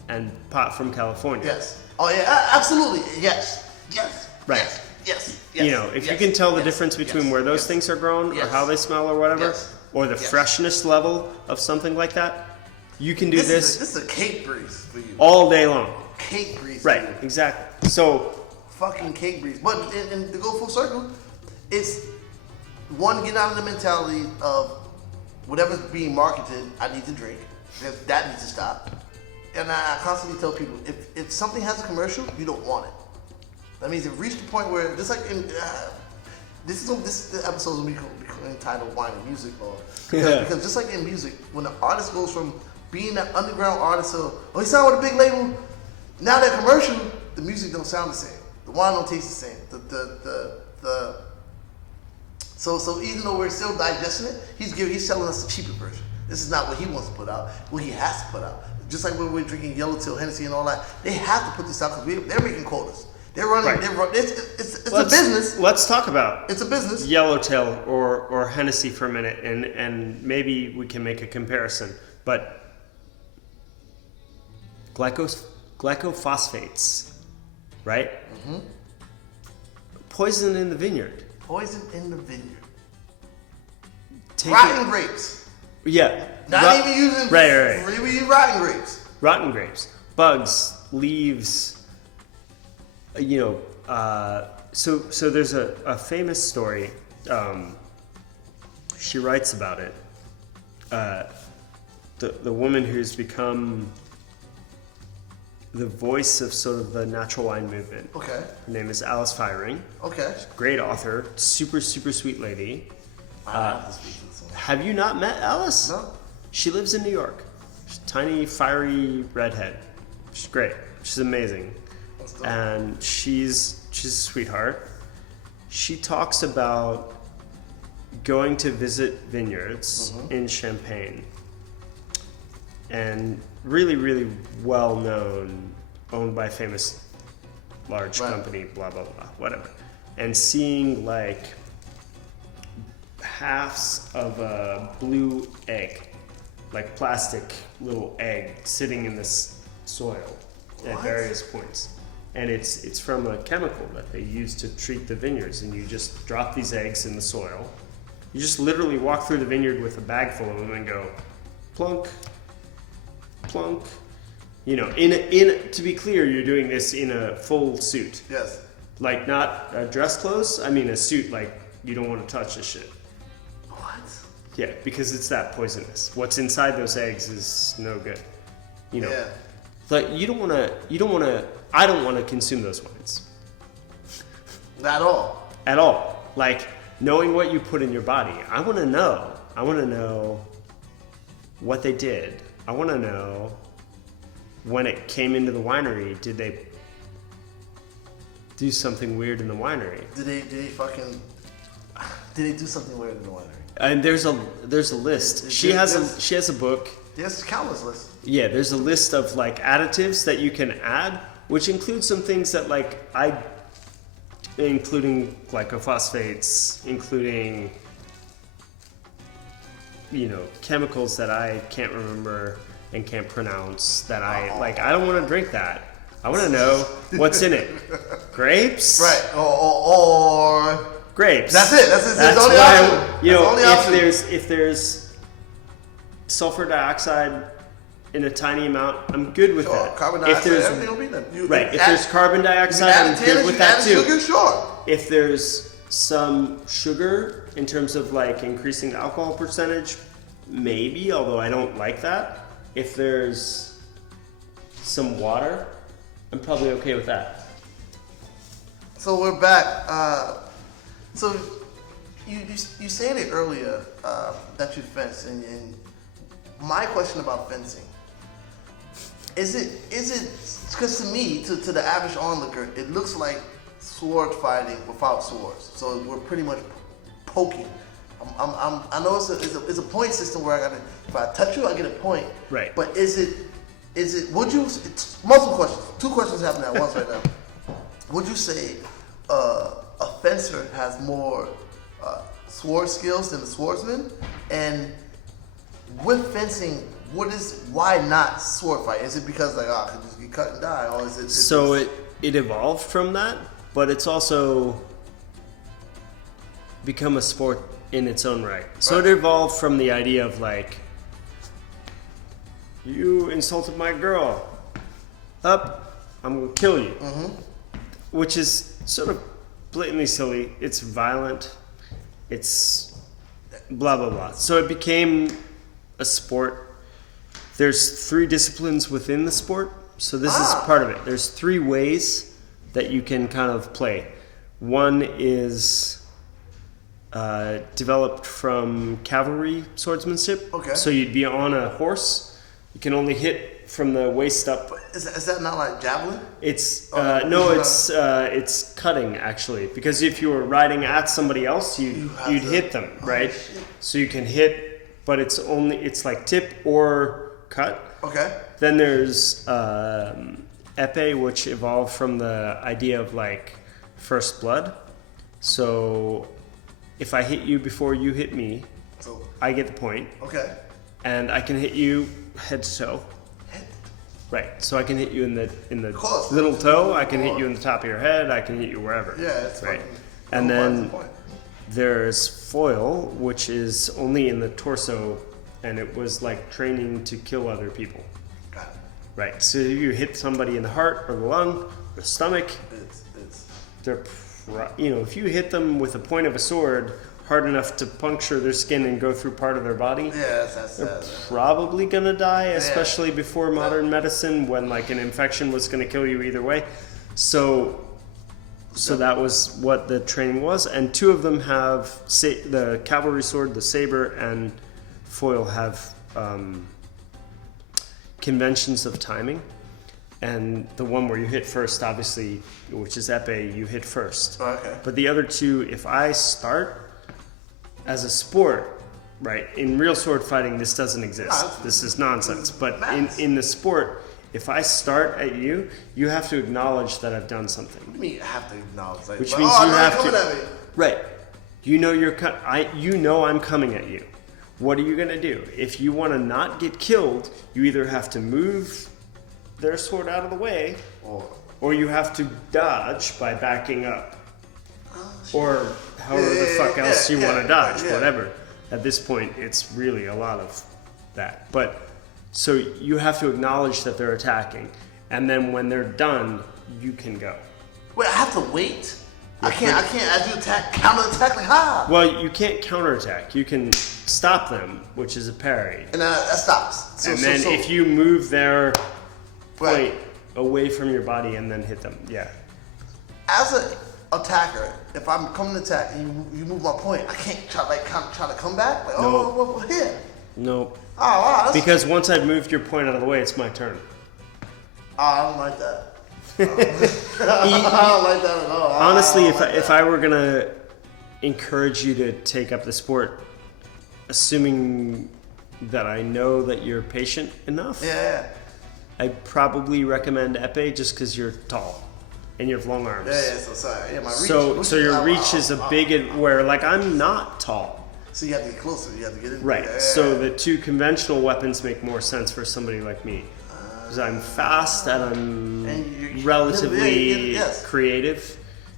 and pot from California. Yes. Oh yeah, absolutely. Yes. Right. Yes. You know, if you can tell the difference between where those things are grown or how they smell or whatever, or the freshness level of something like that, you can do this. This is a cake breeze for you. All day long. Cake breeze. Right. Exactly. So. Fucking cake breeze. But and to go full circle, it's one, getting out of the mentality of whatever's being marketed, I need to drink. That needs to stop. And I constantly tell people, if something has a commercial, you don't want it. That means it reached the point where, just like in this episode will be entitled "Wine and Music," because just like in music, when the artist goes from being an underground artist, he signed with a big label, now that commercial, the music don't sound the same, the wine don't taste the same. So even though we're still digesting it, he's selling us the cheaper version. This is not what he wants to put out, what he has to put out. Just like when we're drinking Yellowtail, Hennessy, and all that, they have to put this out because they're making quotas. They're running. Right. It's a business. Let's talk about it's a business. Yellowtail or Hennessy for a minute, and maybe we can make a comparison. But glycophosphates, right? Mm-hmm. Poison in the vineyard. Poison in the vineyard. Rotten grapes. Yeah. Not even using. Right. We use rotten grapes. Rotten grapes, bugs, leaves. So there's a famous story. She writes about it. The woman who's become the voice of sort of the natural wine movement. Okay. Her name is Alice Firing. Okay. Great author, super sweet lady. Have you not met Alice? No. She lives in New York. She's a tiny, fiery redhead. She's great. She's amazing. And she's a sweetheart. She talks about going to visit vineyards in Champagne, and really well known, owned by a famous large company, blah blah blah, whatever, and seeing like halves of a blue egg, like plastic little egg, sitting in this soil at various points. And it's from a chemical that they use to treat the vineyards. And you just drop these eggs in the soil. You just literally walk through the vineyard with a bag full of them and go plunk, plunk. You know, to be clear, you're doing this in a full suit. Yes. Like not dress clothes. I mean a suit. Like you don't want to touch this shit. What? Yeah, because it's that poisonous. What's inside those eggs is no good. You know. Yeah. Like you don't want to. I don't want to consume those wines. Not at all. Like knowing what you put in your body. I want to know. I want to know what they did. I want to know when it came into the winery, did they do something weird in the winery? Did they fucking Did he do something weird in the winery? And there's a list. She has a book. There's countless lists. Yeah, there's a list of like additives that you can add, which includes some things that like including glycophosphates, including chemicals that I can't remember and can't pronounce that I don't want to drink that. I want to know what's in it. Grapes? Right. Or grapes. That's it. That's the only option. If there's sulfur dioxide in a tiny amount, I'm good with that. Carbon dioxide, everything will be there. If there's carbon dioxide, I'm good with that too. Sugar, sure. If there's some sugar in terms of like increasing the alcohol percentage, maybe, although I don't like that. If there's some water, I'm probably okay with that. So we're back. So you said it earlier that you fence, and my question about fencing is it because to me, to the average onlooker, it looks like sword fighting without swords. So we're pretty much poking. I know it's a point system where if I touch you, I get a point. Right. But would you, it's multiple questions, 2 questions happening at once right now. Would you say a fencer has more sword skills than a swordsman? And with fencing, why not sword fight? Is it because I could just get cut and die, or is it? So it evolved from that, but it's also become a sport in its own right. So it evolved from the idea of like, you insulted my girl, I'm gonna kill you, which is sort of blatantly silly. It's violent. It's blah blah blah. So it became a sport. There's 3 disciplines within the sport. So this is part of it. There's 3 ways that you can kind of play. One is developed from cavalry swordsmanship. Okay. So you'd be on a horse. You can only hit from the waist up. Is that not like javelin? It's it's cutting actually, because if you were riding at somebody else, you'd hit them, right? Shit. So you can hit, but it's like tip or cut. Okay. Then there's epee, which evolved from the idea of like first blood. So if I hit you before you hit me, I get the point. Okay. And I can hit you head to toe. Right. So I can hit you in the little toe. I can hit you in the top of your head. I can hit you wherever. Yeah, it's right. And then there's foil, which is only in the torso, and it was like training to kill other people. Got it. Right. So if you hit somebody in the heart or the lung or the stomach, if you hit them with the point of a sword hard enough to puncture their skin and go through part of their body, they're probably gonna die, especially before modern medicine, when like an infection was gonna kill you either way. So that was what the training was, and 2 of them have the cavalry sword, the saber, and foil have conventions of timing. And the one where you hit first, obviously, which is epee, you hit first. Oh, okay. But the other 2, if I start as a sport, right, in real sword fighting, this doesn't exist. This is nonsense. But in the sport, if I start at you, you have to acknowledge that I've done something. What do you mean have to acknowledge? Like, which means you have to. At me. Right. You know I'm coming at you. What are you going to do? If you want to not get killed, you either have to move their sword out of the way, or you have to dodge by backing up. Or however the fuck else you want to dodge, whatever. At this point, it's really a lot of that. But so you have to acknowledge that they're attacking, and then when they're done, you can go. Wait, I have to wait? I can't as you attack, counterattack like how? Well, you can't counterattack. You can stop them, which is a parry. And that stops. So if you move their point away from your body and then hit them, As an attacker, if I'm coming to attack and you move my point, I can't try to come back? Like, here. Nope. Oh, wow. Because once I've moved your point out of the way, it's my turn. I don't like that. I don't like that at all. Honestly, if I were gonna encourage you to take up the sport, assuming that I know that you're patient enough. Yeah. I'd probably recommend épée just because you're tall and you have long arms. Yeah. So sorry. Yeah, my reach. So your reach is a big where like I'm not tall. So you have to get closer. You have to get in. Right. Yeah. So the two conventional weapons make more sense for somebody like me. Because I'm fast and I'm relatively creative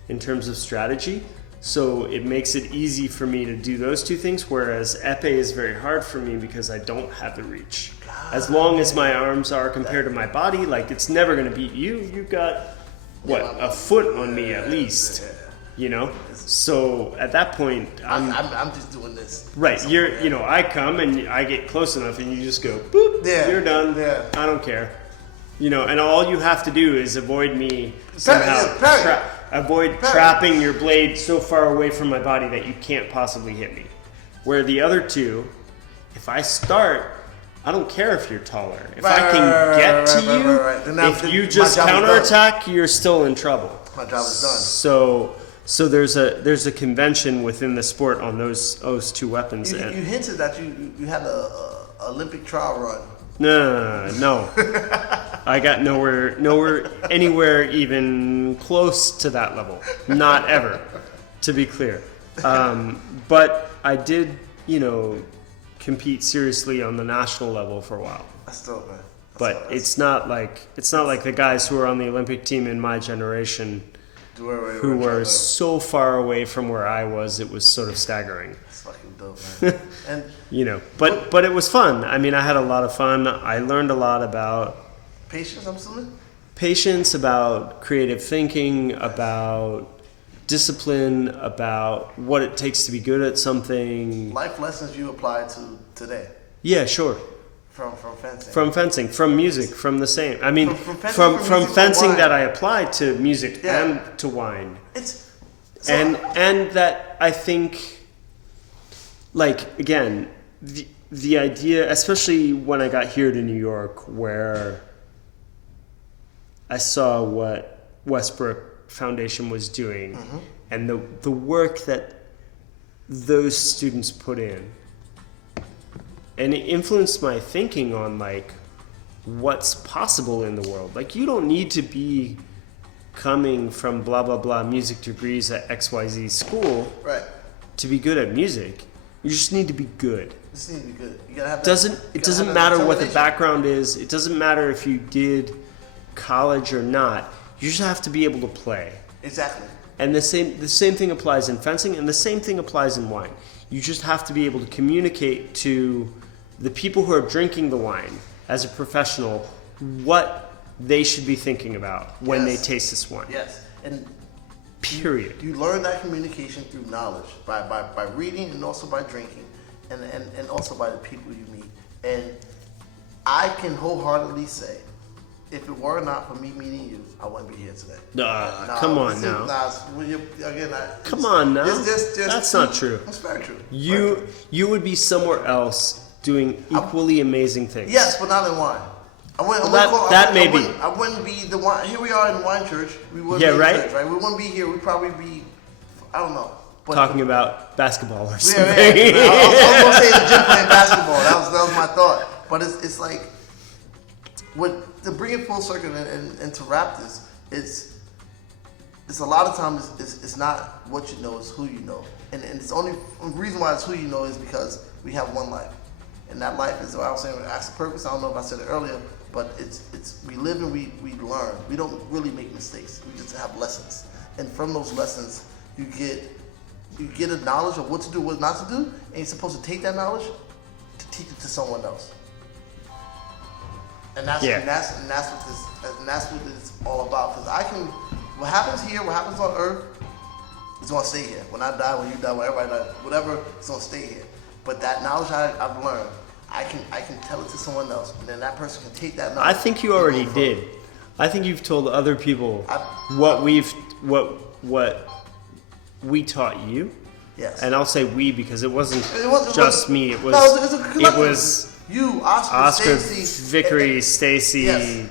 in terms of strategy. So it makes it easy for me to do those two things, whereas épée is very hard for me because I don't have the reach. As long as my arms are compared to my body, like it's never going to beat you. You've got, what, a foot on me at least, you know? So at that point, I'm just doing this. Right, I come and I get close enough and you just go, boop, you're done. Yeah. I don't care. And all you have to do is avoid me somehow, trapping your blade so far away from my body that you can't possibly hit me. Where the other two, if I start, I don't care if you're taller. If I can get to you, if you just counterattack, you're still in trouble. My job is done. So there's a convention within the sport on those two weapons. You hinted that you had a Olympic trial run. No. I got nowhere anywhere even close to that level. Not ever, to be clear. But I did, compete seriously on the national level for a while. That's dope, man. It's not like the guys who are on the Olympic team in my generation who were so far away from where I was. It was sort of staggering. That's fucking dope, man. And but it was fun. I mean, I had a lot of fun. I learned a lot about patience, I'm assuming? Patience, about creative thinking, about discipline, about what it takes to be good at something. Life lessons you apply to today. Yeah, sure. From fencing. From fencing, from music, from the same. I mean, from fencing that I applied to music and to wine. And that I think, like, again, the idea, especially when I got here to New York, where I saw what Westbrook Foundation was doing, and the work that those students put in, and it influenced my thinking on like what's possible in the world. Like, you don't need to be coming from blah blah blah music degrees at XYZ school to be good at music. You just need to be good. You need to be good. You gotta have it doesn't matter what the background is. It doesn't matter if you did college or not. You just have to be able to play. Exactly. And the same thing applies in fencing, and the same thing applies in wine. You just have to be able to communicate to the people who are drinking the wine as a professional what they should be thinking about when they taste this wine. Yes. And period. You learn that communication through knowledge, by reading and also by drinking, and also by the people you meet. And I can wholeheartedly say, if it were not for me meeting you, I wouldn't be here today. Come on now. Come on now. That's not true. That's very true. You would be somewhere else doing equally amazing things. Yes, but not in wine. I wouldn't be the wine. Here we are in the wine church. We wouldn't be in church, right? We wouldn't be here. We'd probably be, I don't know. But talking about basketball or something. Yeah. I was going to say the gym playing basketball. That was my thought. But it's like, to bring it full circle and to wrap this, it's a lot of times it's not what you know, it's who you know. And it's only reason why it's who you know is because we have one life. And that life is, I was saying, acts of purpose. I don't know if I said it earlier, but it's we live and we learn. We don't really make mistakes. We just have lessons. And from those lessons, you get a knowledge of what to do, what not to do, and you're supposed to take that knowledge to teach it to someone else. And that's what it's all about. Because what happens here, what happens on Earth, is gonna stay here. When I die, when you die, when everybody dies, whatever, it's gonna stay here. But that knowledge I've learned, I can tell it to someone else, and then that person can take that knowledge. I think you already did. I think you've told other people what we taught you. Yes. And I'll say we because it wasn't just me. It was you, Oscar, Stacy, Vickery, Stacy. Yes.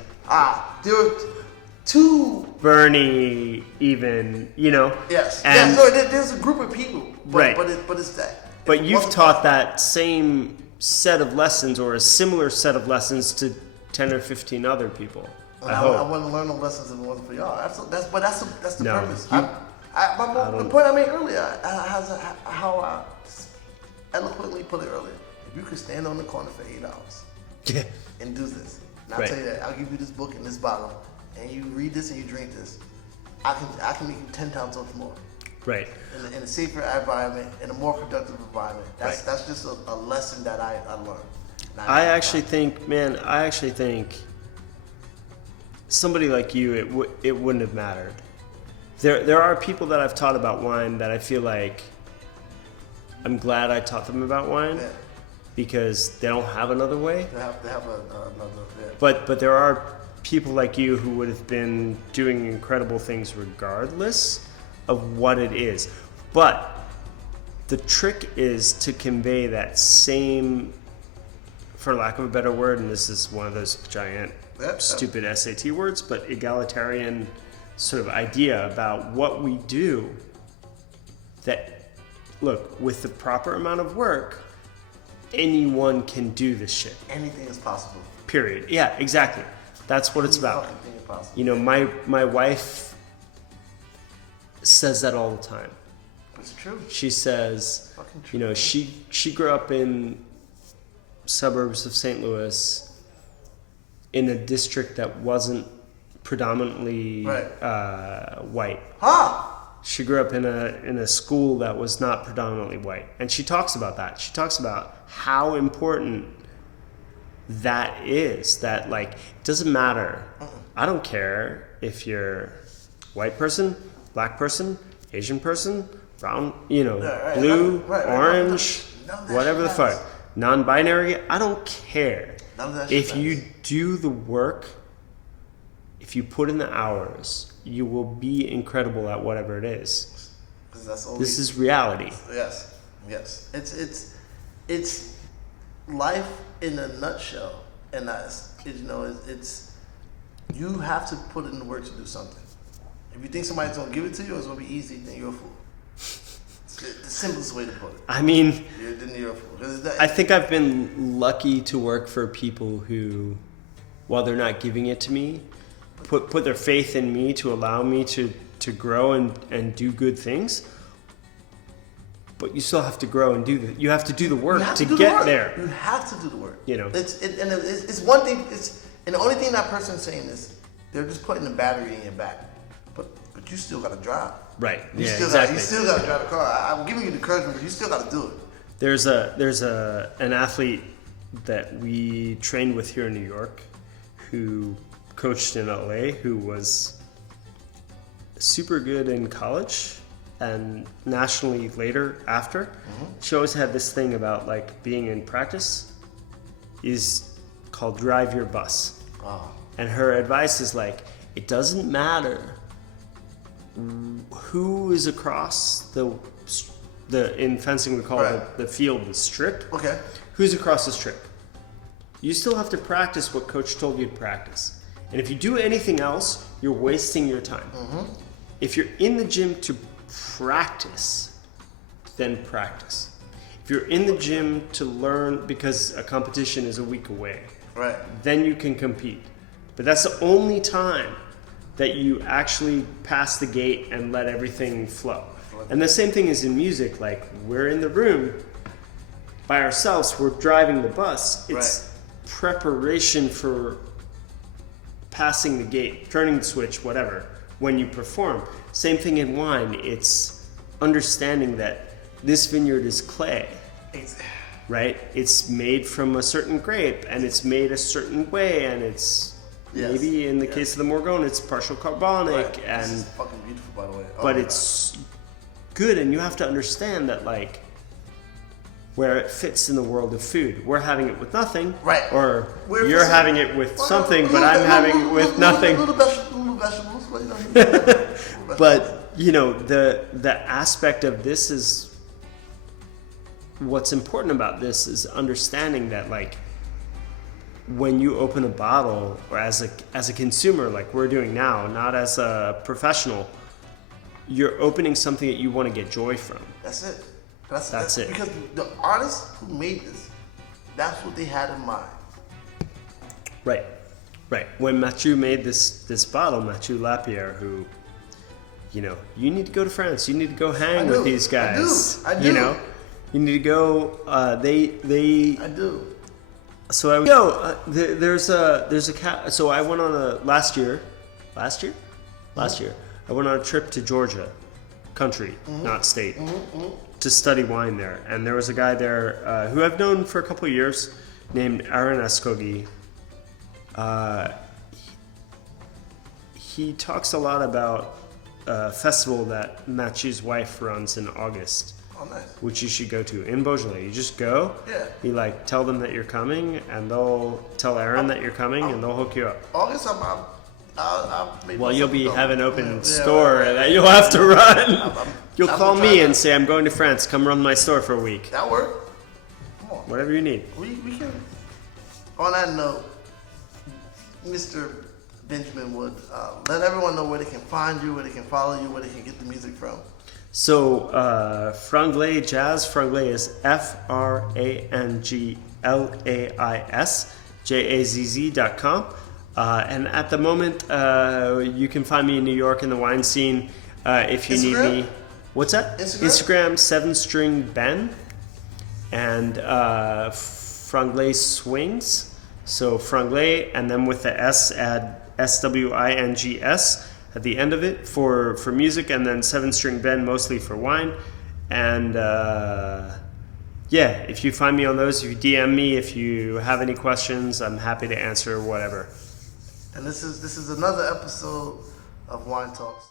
to Bernie, even, you know. yes, And, so there's a group of people, right? But it's that. But you've taught that same set of lessons or a similar set of lessons to 10 or 15 other people. I wouldn't learn no lessons if it wasn't for y'all. That's the No, purpose. you- The point I made earlier, how I eloquently put it earlier. If you could stand on the corner for 8 hours Yeah. and do this, and I'll Right. tell you that, I'll give you this book and this bottle, and you read this and you drink this, I can make you 10 times so much more. Right. In a safer environment, in a more productive environment. That's Right. just a lesson that I learned. And I actually think somebody like you, it wouldn't have mattered. There are people that I've taught about wine that I feel like I'm glad I taught them about wine Yeah. because they don't have another way. They have another. Yeah. But there are people like you who would have been doing incredible things regardless of what it is. But the trick is to convey that same, for lack of a better word, and this is one of those giant stupid SAT words, but egalitarian sort of idea about what we do, that, look, with the proper amount of work, anyone can do this shit. Anything is possible. Period. Yeah, exactly. That's what it's about. Anything is possible. You know, my wife says that all the time. It's true. She says, Fucking true. you know, she grew up in suburbs of St. Louis in a district that wasn't predominantly white. Huh? She grew up in a school that was not predominantly white. And she talks about that. She talks about how important that is. That, like, it doesn't matter. I don't care if you're white person, black person, Asian person, brown, you know, blue, orange, whatever the fuck. Non-binary, I don't care. If you do the work, if you put in the hours, you will be incredible at whatever it is. This is reality. Yes. It's life in a nutshell, and it's you have to put in the work to do something. If you think somebody's gonna give it to you, or it's gonna be easy, then you're a fool. It's the simplest way to put it. I mean, You're a fool. I think I've been lucky to work for people who, while they're not giving it to me, put their faith in me to allow me to grow and do good things. But you still have to grow and you have to do the work to get there. You have to do the work. You know. It's one thing. And the only thing that person's saying is they're just putting the battery in your back. But you still got to drive. Right. You still got to drive the car. I'm giving you the encouragement, but you still got to do it. There's an athlete that we trained with here in New York who coached in LA, who was super good in college and nationally later after. Mm-hmm. She always had this thing about, like, being in practice is called drive your bus. Wow. And her advice is, like, it doesn't matter who is across the in fencing we call the field the strip. Okay. Who's across the strip? You still have to practice what coach told you to practice. And if you do anything else, you're wasting your time. Mm-hmm. If you're in the gym to practice, then practice. If you're in the gym to learn because a competition is a week away, then you can compete. But that's the only time that you actually pass the gate and let everything flow. And the same thing is in music. Like, we're in the room by ourselves, we're driving the bus. It's preparation for passing the gate, turning the switch, whatever, when you perform. Same thing in wine. It's understanding that this vineyard is clay, right? It's made from a certain grape, and it's made a certain way, and it's maybe in the case of the Morgon, it's partial carbonic, and this is fucking beautiful, by the way. But it's good, and you have to understand that, like, where it fits in the world of food. We're having it with nothing, or you're having it with something, but I'm having it with nothing. Little vegetables, but But, you know, the aspect of this is, what's important about this is understanding that, like, when you open a bottle, or as a consumer, like we're doing now, not as a professional, you're opening something that you want to get joy from. That's it. That's it. Because the artists who made this, that's what they had in mind. Right. When Mathieu made this bottle, Mathieu Lapierre, who, you need to go to France. You need to go hang with these guys. I do. You need to go. They. I do. So I go. There's a cat. So I went on a last year. I went on a trip to Georgia, country, not state, to study wine there. And there was a guy there who I've known for a couple of years, named Aaron Ascogi. He talks a lot about a festival that Mathieu's wife runs in August. Oh, nice. Which you should go to in Beaujolais. You just go. Yeah. You tell them that you're coming, and they'll tell Aaron that you're coming, and they'll hook you up. August, I'll maybe. Well, you'll have an open store that you'll have to run. You'll call me and say, "I'm going to France. Come run my store for a week." That work? Come on. Whatever you need. We can. On that note, Mr. Benjamin Wood, let everyone know where they can find you, where they can follow you, where they can get the music from. So, Franglais Jazz. Franglais is FRANGLAIS, JAZZ.com. And at the moment, you can find me in New York in the wine scene. If you Instagram? need me. What's that? Instagram 7-string Ben. And Franglais Swings. So Franglais, and then with the S, add SWINGS at the end of it for music, and then 7-string Ben mostly for wine. And if you find me on those, if you DM me, if you have any questions, I'm happy to answer whatever. And this is another episode of Wine Talks.